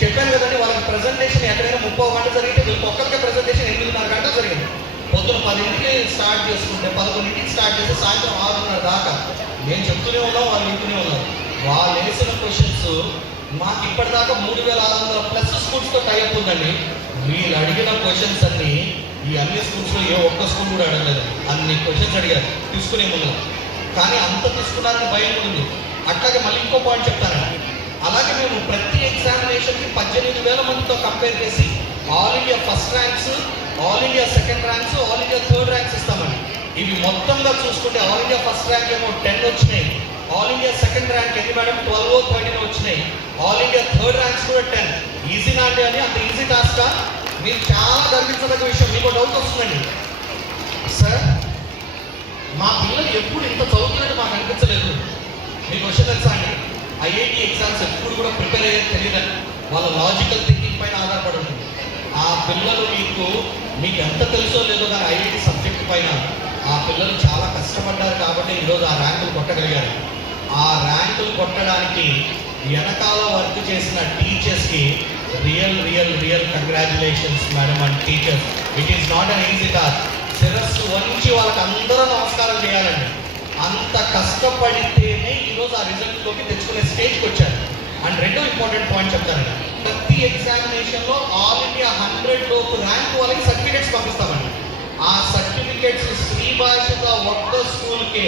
చెప్పాను కదండి, వాళ్ళకి ప్రజెంటేషన్ ఎక్కడైనా 30 గంటలు జరిగితే వీళ్ళకి ఒక్కరికి ప్రజెంటేషన్ 8:30 గంటలు జరిగింది. పొద్దున 10ంటికి స్టార్ట్ చేసుకుంటే 11ంటికి స్టార్ట్ చేసి సాయంత్రం 6:30 దాకా మేము చెప్తూనే ఉన్నాం, వాళ్ళు వింటూనే ఉన్నారు. వాళ్ళు వేసిన క్వశ్చన్స్ మాకు ఇప్పటిదాకా 3,600+ స్కూల్స్తో టైఅప్ ఉందండి. వీళ్ళు అడిగిన క్వశ్చన్స్ అన్ని ఈ అన్ని స్కూల్స్లో ఏ ఒక్క స్కూల్ కూడా అడగలేదు. అన్ని క్వశ్చన్స్ అడిగారు తీసుకునే ముందు. కానీ అంత తీసుకున్నారని భయం ఉంది. అట్లాగే మళ్ళీ ఇంకో పాయింట్ చెప్తానండి. అలాగే మేము ప్రతి ఎగ్జామినేషన్కి 18,000 మందితో కంపేర్ చేసి all India first ranks, all India second ranks, all India third ranks ఇస్తామండి. ఇవి మొత్తంగా చూసుకుంటే ఆల్ ఇండియా ఫస్ట్ ర్యాంక్ ఏమో 10 వచ్చినాయి, ఆల్ ఇండియా సెకండ్ ర్యాంక్ ఎన్ని మేడం 12-13 వచ్చినాయి, ఆల్ ఇండియా థర్డ్ ర్యాంక్స్ కూడా 10. ఈజీనా అండి? అని అంత ఈజీ టాస్కా? మీరు చాలా గర్వించదగ్గ విషయం. మీకు డౌట్ వస్తుందండి, సార్ మా పిల్లలు ఎప్పుడు ఇంత చదువుతున్నట్టు మాకు అనిపించలేదు. మీకు విషయం తెలుసా అండి? ఐఐటి ఎగ్జామ్స్ ఎప్పుడు కూడా ప్రిపేర్ అయ్యేది తెలియదండి. వాళ్ళ లాజికల్ థింకింగ్ పైన ఆధారపడి ఉంటుంది. ఆ పిల్లలు మీకు ఎంత తెలుసో లేదో కానీ ఐఐటి సబ్జెక్ట్ పైన ఆ పిల్లలు చాలా కష్టపడ్డారు కాబట్టి ఈరోజు ఆ ర్యాంకులు కొట్టగలిగారు. ఆ ర్యాంకులు కొట్టడానికి వెనకాల వర్క్ చేసిన టీచర్స్కి real congratulations madam and teachers. It is not an easy task. శిరస్సు వంచి వాళ్ళకి అందరూ నమస్కారం చేయాలండి. అంత కష్టపడితేనే ఈరోజు ఆ రిజల్ట్లోకి తెచ్చుకునే స్టేజ్కి వచ్చారు. అండ్ రెండో ఇంపార్టెంట్ పాయింట్ చెప్తానండి, ప్రతి ఎగ్జామినేషన్లో ఆల్ ఇండియా 100 లోపు ర్యాంక్ వాళ్ళకి సర్టిఫికేట్స్ పంపిస్తామండి. ఆ సర్టిఫికేట్స్ శ్రీ భాషిత ఒక్క స్కూల్కే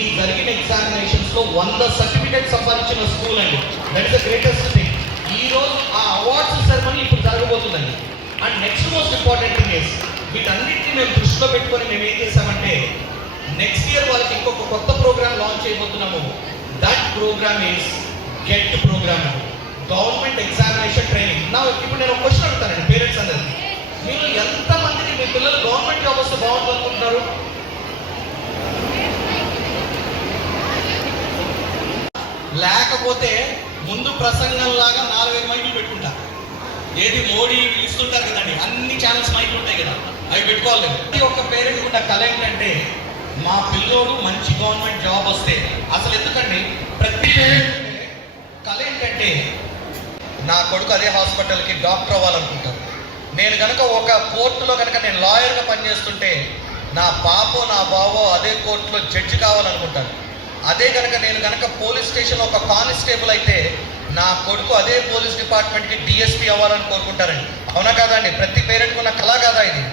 ఈ జరిగిన ఎగ్జామినేషన్స్లో 100 సర్టిఫికేట్స్ సంపాదించిన స్కూల్ అండి. That is the greatest thing. ఈరోజు ఆ అవార్డ్స్ సెరమనీ ఇప్పుడు జరగబోతుందండి. And next most important thing is, వీటన్నిటిని మేము దృష్టిలో పెట్టుకొని మేము ఏం చేసామంటే నెక్స్ట్ ఇయర్ వాళ్ళకి ఇంకొక కొత్త ప్రోగ్రామ్ లాంచ్ చేయబోతున్నాము. That programme is get programme, government examination training. నా ఇప్పుడు నేను ఒక క్వశ్చన్ అడుగుతానండి పేరెంట్స్ అందరికీ, మీరు ఎంతమందికి మీ పిల్లలు గవర్నమెంట్ జాబ్ వస్తే బాగుంటుంది అనుకుంటున్నారు? లేకపోతే ముందు ప్రసంగంలాగా 4-5 మైకులు పెట్టుకుంటా, ఏది మోడీ పిలుస్తుంటారు కదండి, అన్ని ఛానల్స్ మైకులు ఉంటాయి కదా, అవి పెట్టుకోవాలి. ప్రతి ఒక్క పేరెంట్ ఉన్న కళ ఏంటంటే మా పిల్లోడు మంచి గవర్నమెంట్ జాబ్ వస్తే. అసలు ఎందుకండి ప్రతి పేరెంట్ కళ ఏంటంటే నా కొడుకు అదే హాస్పిటల్కి డాక్టర్ అవ్వాలనుకుంటారు. నేను కనుక ఒక కోర్టులో కనుక నేను లాయర్గా పనిచేస్తుంటే నా పాపో నా బావో అదే కోర్టులో జడ్జి కావాలనుకుంటాను. అదే కనుక నేను కనుక పోలీస్ స్టేషన్లో ఒక కానిస్టేబుల్ అయితే నా కొడుకు అదే పోలీస్ డిపార్ట్మెంట్కి డిఎస్పీ అవ్వాలని కోరుకుంటారండి. అవునా కాదండి? ప్రతి పేరెంట్కి ఉన్న కళ కాదా ఇది?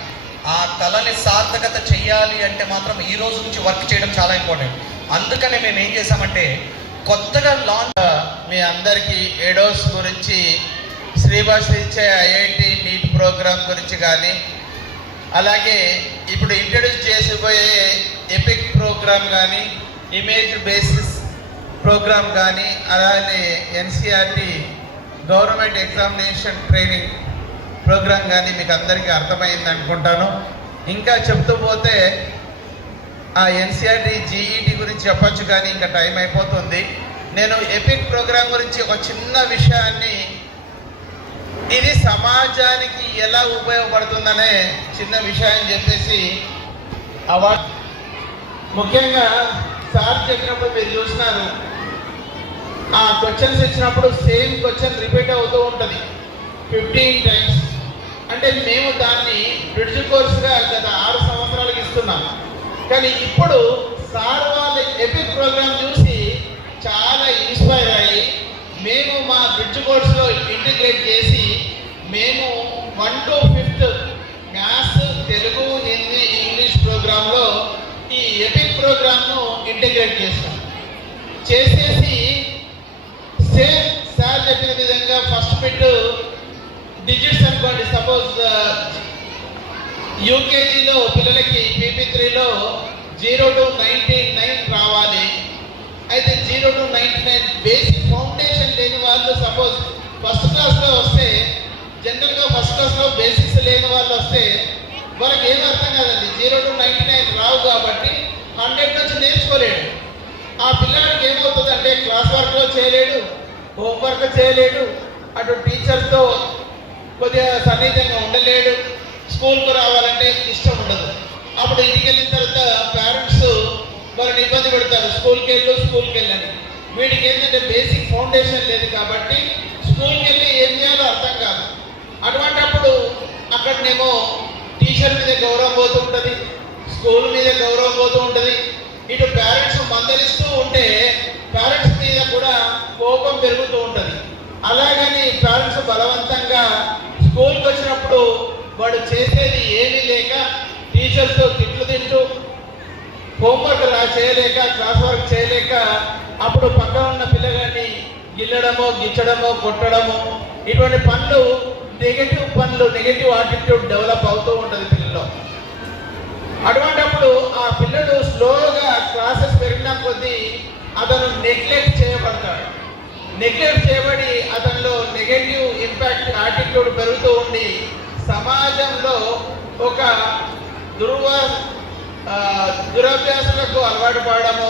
ఆ కళని సార్థకత చెయ్యాలి అంటే మాత్రం ఈ రోజు నుంచి వర్క్ చేయడం చాలా ఇంపార్టెంట్. అందుకనే మేము ఏం చేసామంటే కొత్తగా లాంచ్ మీ అందరికీ ఎడోస్ గురించి, శ్రీభాష ఇచ్చే ఐఐటి నీట్ ప్రోగ్రామ్ గురించి కానీ, అలాగే ఇప్పుడు ఇంట్రడ్యూస్ చేసిపోయే ఎపిక్ ప్రోగ్రామ్ కానీ, ఇమేజ్ బేసిస్ ప్రోగ్రామ్ కానీ, అలాగే NCERT government examination training programme కానీ మీకు అందరికీ అర్థమైంది అనుకుంటాను. ఇంకా చెప్తూ పోతే ఆ ఎన్సిఆర్టి జీఈటీ గురించి చెప్పొచ్చు కానీ ఇంకా టైం అయిపోతుంది. నేను ఎపిక్ ప్రోగ్రామ్ గురించి ఒక చిన్న విషయాన్ని, ఇది సమాజానికి ఎలా ఉపయోగపడుతుందనే చిన్న విషయాన్ని చెప్పేసి అవార్డు ముఖ్యంగా సార్ చెప్పినప్పుడు మీరు చూసినారు, ఆ క్వశ్చన్స్ ఇచ్చినప్పుడు సేమ్ క్వశ్చన్ రిపీట్ అవుతూ ఉంటుంది 15 టైమ్స్. అంటే మేము దాన్ని బ్రిడ్జ్ కోర్సుగా గత 6 సంవత్సరాలకు ఇస్తున్నాం. కానీ ఇప్పుడు సార్ వాళ్ళ ఎపిక్ ప్రోగ్రామ్ చూసి చాలా ఇన్స్పైర్ అయ్యి మేము మా బ్రిడ్జ్ కోర్సులో ఇంటిగ్రేట్ చేసి మేము 1 to 5th maths, Telugu, Hindi, English ప్రోగ్రాంలో ఈ ఎపిక్ ప్రోగ్రామ్ను ఇంటిగ్రేట్ చేస్తాం. చేసేసి సేమ్ సార్ చెప్పిన విధంగా ఫస్ట్ బిట్ డిజిట్స్ అనుకోండి. సపోజ్ యూకేజీలో పిల్లలకి PP3లో 0 to 99 రావాలి. అయితే 0 to 99 బేసిక్ ఫౌండేషన్ లేని వాళ్ళు సపోజ్ ఫస్ట్ క్లాస్లో వస్తే, జనరల్గా ఫస్ట్ క్లాస్లో బేసిక్స్ లేని వాళ్ళు వస్తే వాళ్ళకి ఏం అర్థం కాదండి. 0 to 99 రావు కాబట్టి 100 నుంచి నేర్చుకోలేడు. ఆ పిల్లలకి ఏమవుతుంది అంటే క్లాస్ వర్క్లో చేయలేడు, హోంవర్క్ చేయలేడు, అటు టీచర్తో కొద్దిగా సన్నిహితంగా ఉండలేడు, స్కూల్కు రావాలంటే ఇష్టం ఉండదు. అప్పుడు ఇంటికి వెళ్ళిన తర్వాత పేరెంట్స్ వాళ్ళని ఇబ్బంది పెడతారు, స్కూల్కి వెళ్ళని. వీడికి ఏంటంటే బేసిక్ ఫౌండేషన్ లేదు కాబట్టి స్కూల్కి వెళ్ళి ఏం చేయాలో అర్థం కాదు. అటువంటప్పుడు అక్కడనేమో టీచర్ మీద గౌరవం పోతూ ఉంటుంది, స్కూల్ మీద గౌరవం పోతూ ఉంటుంది. ఇటు పేరెంట్స్ మందలిస్తూ ఉంటే పేరెంట్స్ మీద కూడా కోపం పెరుగుతూ ఉంటుంది. అలాగని పేరెంట్స్ బలవంతంగా స్కూల్కి వచ్చినప్పుడు వాడు చేసేది ఏమీ లేక టీచర్స్తో తిట్లు తింటూ, హోంవర్క్ చేయలేక, క్లాస్ వర్క్ చేయలేక, అప్పుడు పక్కన ఉన్న పిల్లగాన్ని గిల్లడమో, గిచ్చడమో, కొట్టడమో, ఇటువంటి పనులు, నెగటివ్ ఆటిట్యూడ్ డెవలప్ అవుతూ ఉంటుంది పిల్లల్లో. అటువంటప్పుడు ఆ పిల్లడు స్లోగా క్లాసెస్ పెరిగిన కొద్దీ అతను నెగ్లెక్ట్ చేయబడతాడు. నెగ్లెక్ట్ చేయబడి అతనిలో నెగటివ్ ఇంపాక్ట్ యాటిట్యూడ్ పెరుగుతూ ఉండి సమాజంలో ఒక దురభ్యాసాలకు అలవాటు పడడము,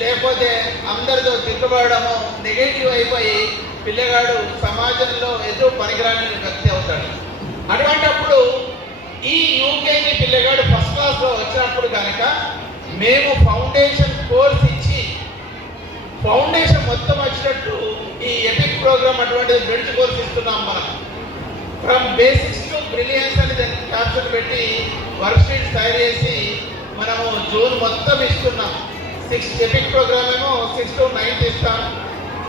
లేకపోతే అందరితో తిట్టుబడము, నెగటివ్ అయిపోయి పిల్లగాడు సమాజంలో ఏదో పనికిరాని వ్యక్తి అవుతాడు. అటువంటప్పుడు ఈ యూకేజీ పిల్లగాడు ఫస్ట్ క్లాస్లో వచ్చినప్పుడు కనుక మేము ఫౌండేషన్ కోర్స్ ఇచ్చి ఫౌండేషన్ మొత్తం వచ్చినట్టు ఈ ఎపిక్ ప్రోగ్రామ్ అటువంటిది బ్రిడ్జ్ కోర్స్ ఇస్తున్నాం మనం. ఫ్రమ్ బేసిక్స్ టు బ్రిలియన్స్ అని దాన్ని క్యాప్షన్ పెట్టి వర్క్ షీట్స్ తయారు చేసి మనము జూన్ మొత్తం ఇస్తున్నాం. 6 ఎపిక్ ప్రోగ్రామ్ ఏమో 6 to 9 ఇస్తాం.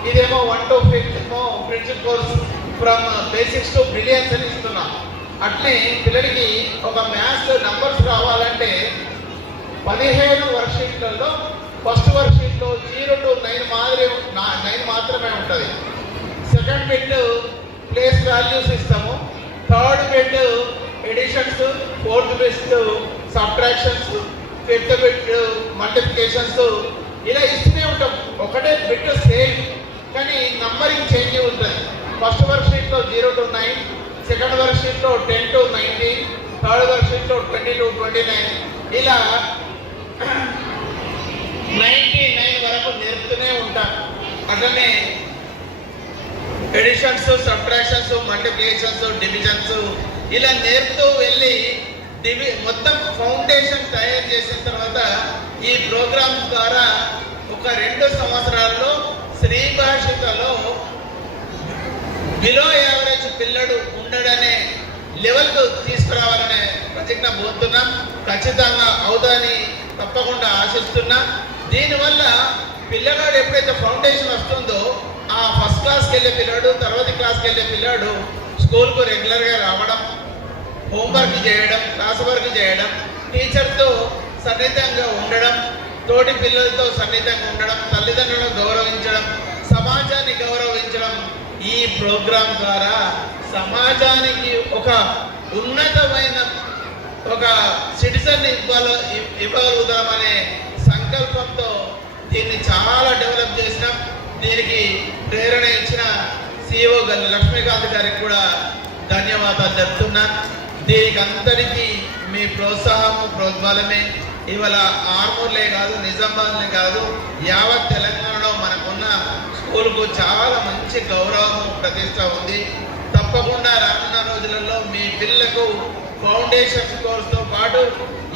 ఇదేమో 1 to 5 ఏమో bridge course from basics to brilliance అని ఇస్తున్నాం. అట్లే పిల్లలకి ఒక మ్యాథ్స్ నంబర్స్ రావాలంటే 15 వర్క్ షీట్లలో ఫస్ట్ వర్క్ షీట్లో 0 to 9 మాత్రమే ఉంటుంది. సెకండ్ బిట్ ప్లేస్ వాల్యూస్ ఇస్తాము. Third bit additions, fourth bit subtractions, fifth bit multiplications, ఇలా ఇస్తూనే ఉంటాం. ఒకటే బిట్ సేమ్ కానీ నంబరింగ్ చేంజ్ ఉంటుంది. ఫస్ట్ వర్క్ షీట్లో 0 to 9, సెకండ్ వర్క్ షీట్లో 10 to 19, థర్డ్ వర్క్ షీట్లో 20 to 29, ఇలా 99 వరకు నేర్పుతూనే ఉంటాం. అట్లనే ఎడిషన్స్, సబ్ట్రాక్షన్స్, మల్టిప్లికేషన్స్, డివిజన్స్ ఇలా నేర్పుతూ వెళ్ళి మొత్తం ఫౌండేషన్ తయారు చేసిన తర్వాత ఈ ప్రోగ్రామ్ ద్వారా ఒక 2 సంవత్సరాల్లో శ్రీ భాషితలో బిలో యావరేజ్ పిల్లడు ఉండడనే లెవెల్కు తీసుకురావాలనే ప్రతిజ్ఞ పోతున్నాం. ఖచ్చితంగా అవుదని తప్పకుండా ఆశిస్తున్నా. దీనివల్ల పిల్లగాడు ఎప్పుడైతే ఫౌండేషన్ వస్తుందో ఆ ఫస్ట్ క్లాస్కి వెళ్ళే పిల్లాడు, తర్వాతి క్లాస్కి వెళ్ళే పిల్లాడు స్కూల్కు రెగ్యులర్గా రావడం, హోంవర్క్ చేయడం, క్లాస్ వర్క్ చేయడం, టీచర్తో సన్నిహితంగా ఉండడం, తోటి పిల్లలతో సన్నిహితంగా ఉండడం, తల్లిదండ్రులను గౌరవించడం, సమాజాన్ని గౌరవించడం ఈ ప్రోగ్రాం ద్వారా సమాజానికి ఒక ఉన్నతమైన ఒక సిటిజన్ ఇవ్వగలుగుతామనే సంకల్పంతో దీన్ని చాలా డెవలప్ చేసినాం. దీనికి ప్రేరణ ఇచ్చిన సిఇఓ గల్లి లక్ష్మీకాంత్ గారికి కూడా ధన్యవాదాలు చెప్తున్నాను. దీనికి అంతటికీ మీ ప్రోత్సాహమే ఇవాళ ఆర్మూర్లే కాదు, నిజామాబాద్లే కాదు, యావత్ తెలంగాణలో మనకున్న స్కూల్కు చాలా మంచి గౌరవం, ప్రతిష్ట ఉంది. తప్పకుండా రానున్న రోజులలో మీ పిల్లలకు ఫౌండేషన్ కోర్సుతో పాటు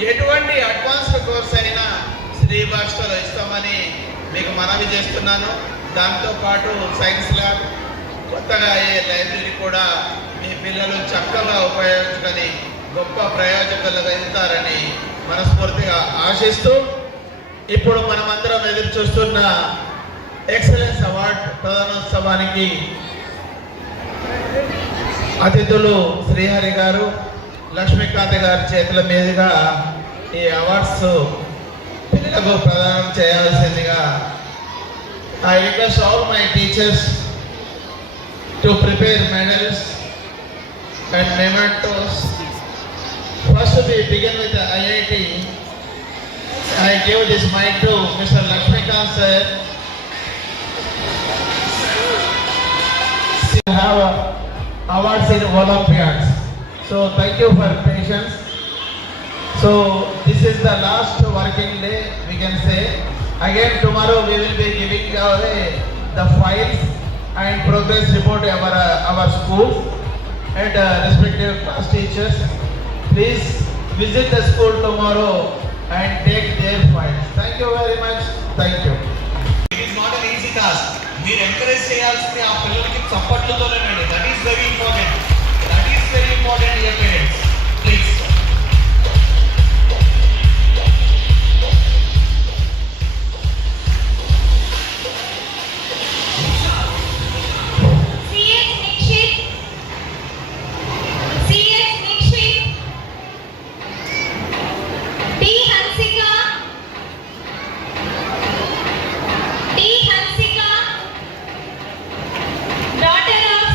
ఎటువంటి అడ్వాన్స్డ్ కోర్స్ అయినా శ్రీ భాషలో ఇస్తామని మీకు మనవి చేస్తున్నాను. దాంతోపాటు సైన్స్ ల్యాబ్, కొత్తగా అయ్యే లైబ్రరీ కూడా మీ పిల్లలు చక్కగా ఉపయోగించుకొని గొప్ప ప్రయోజకులు వెళ్తారని మనస్ఫూర్తిగా ఆశిస్తూ, ఇప్పుడు మనమందరం ఎదురు చూస్తున్న ఎక్సలెన్స్ అవార్డ్ ప్రధానోత్సవానికి అతిథులు శ్రీహరి గారు, లక్ష్మీకాంత్ గారి చేతుల మీదుగా ఈ అవార్డ్స్ పిల్లలకు ప్రదానం చేయాల్సిందిగా I request all my teachers to prepare medals and mementos. First we begin with the IIT. I give this mic to Mr. Lakshmikant sir. You have awards in Olympiads. So thank you for patience. So this is the last working day, we can say. Again tomorrow we will be giving away the files and progress report of our schools and respective class teachers. Please visit the school tomorrow and take their files. Thank you very much. Thank you. It is not an easy task. మీరు encourage చేయాల్సింది ఆ పిల్లలకి చప్పట్లతోనేనండి. That is very important. That is very important your parents. Please. daughter of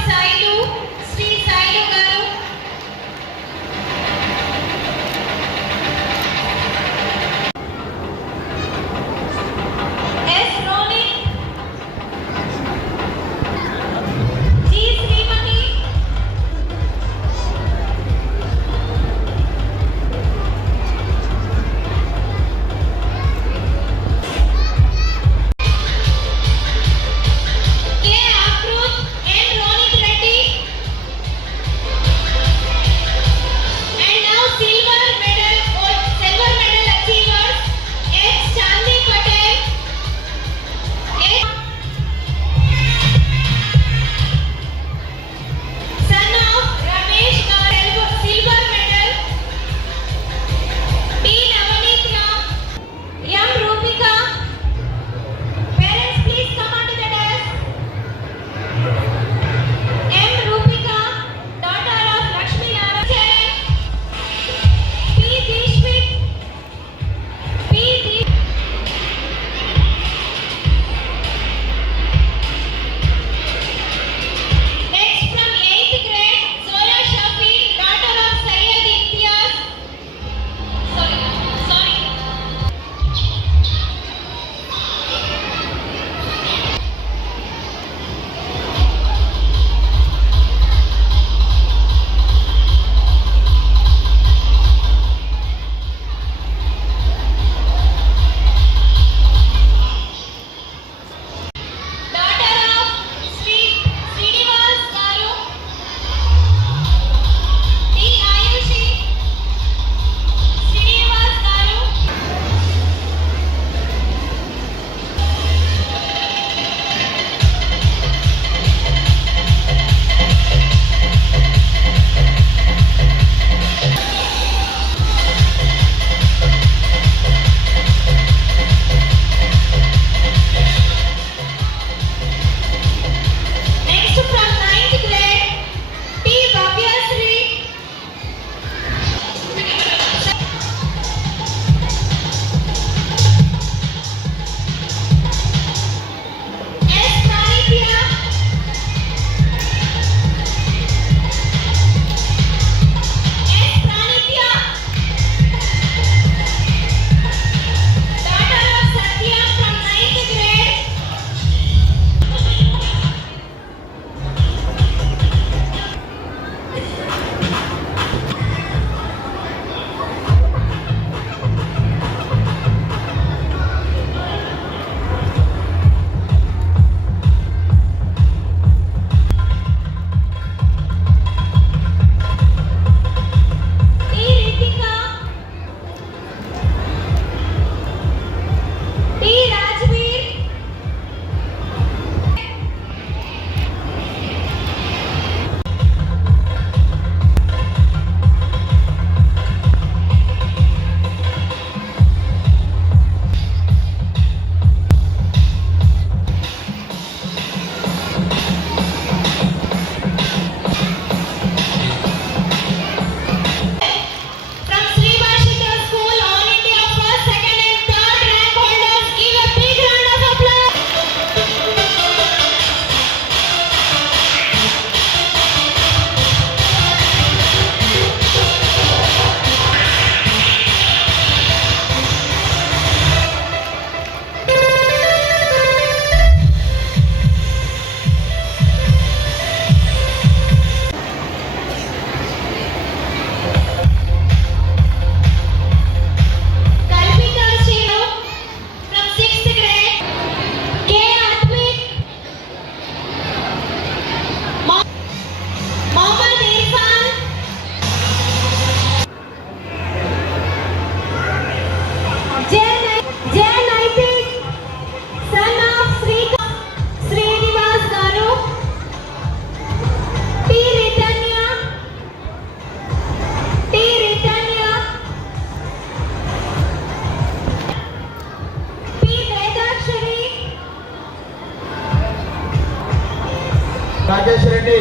Rajesh Reddy,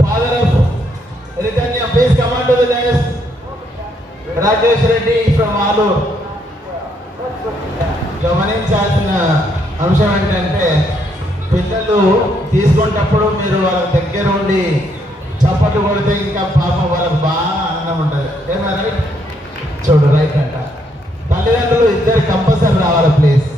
father of రిటర్నియా, please come on to the dais. Rajesh Reddy from Aluru. గమనించాల్సిన అంశం ఏంటంటే పిల్లలు తీసుకునేటప్పుడు మీరు వాళ్ళ దగ్గర ఉండి చప్పట్లు కొడితే ఇంకా పాపం వాళ్ళకి బాగా ఆనందం ఉంటుంది. ఏమన్నా చూడు రైట్ అంట. తల్లిదండ్రులు ఇద్దరు కంపల్సరీ రావాలి ప్లీజ్.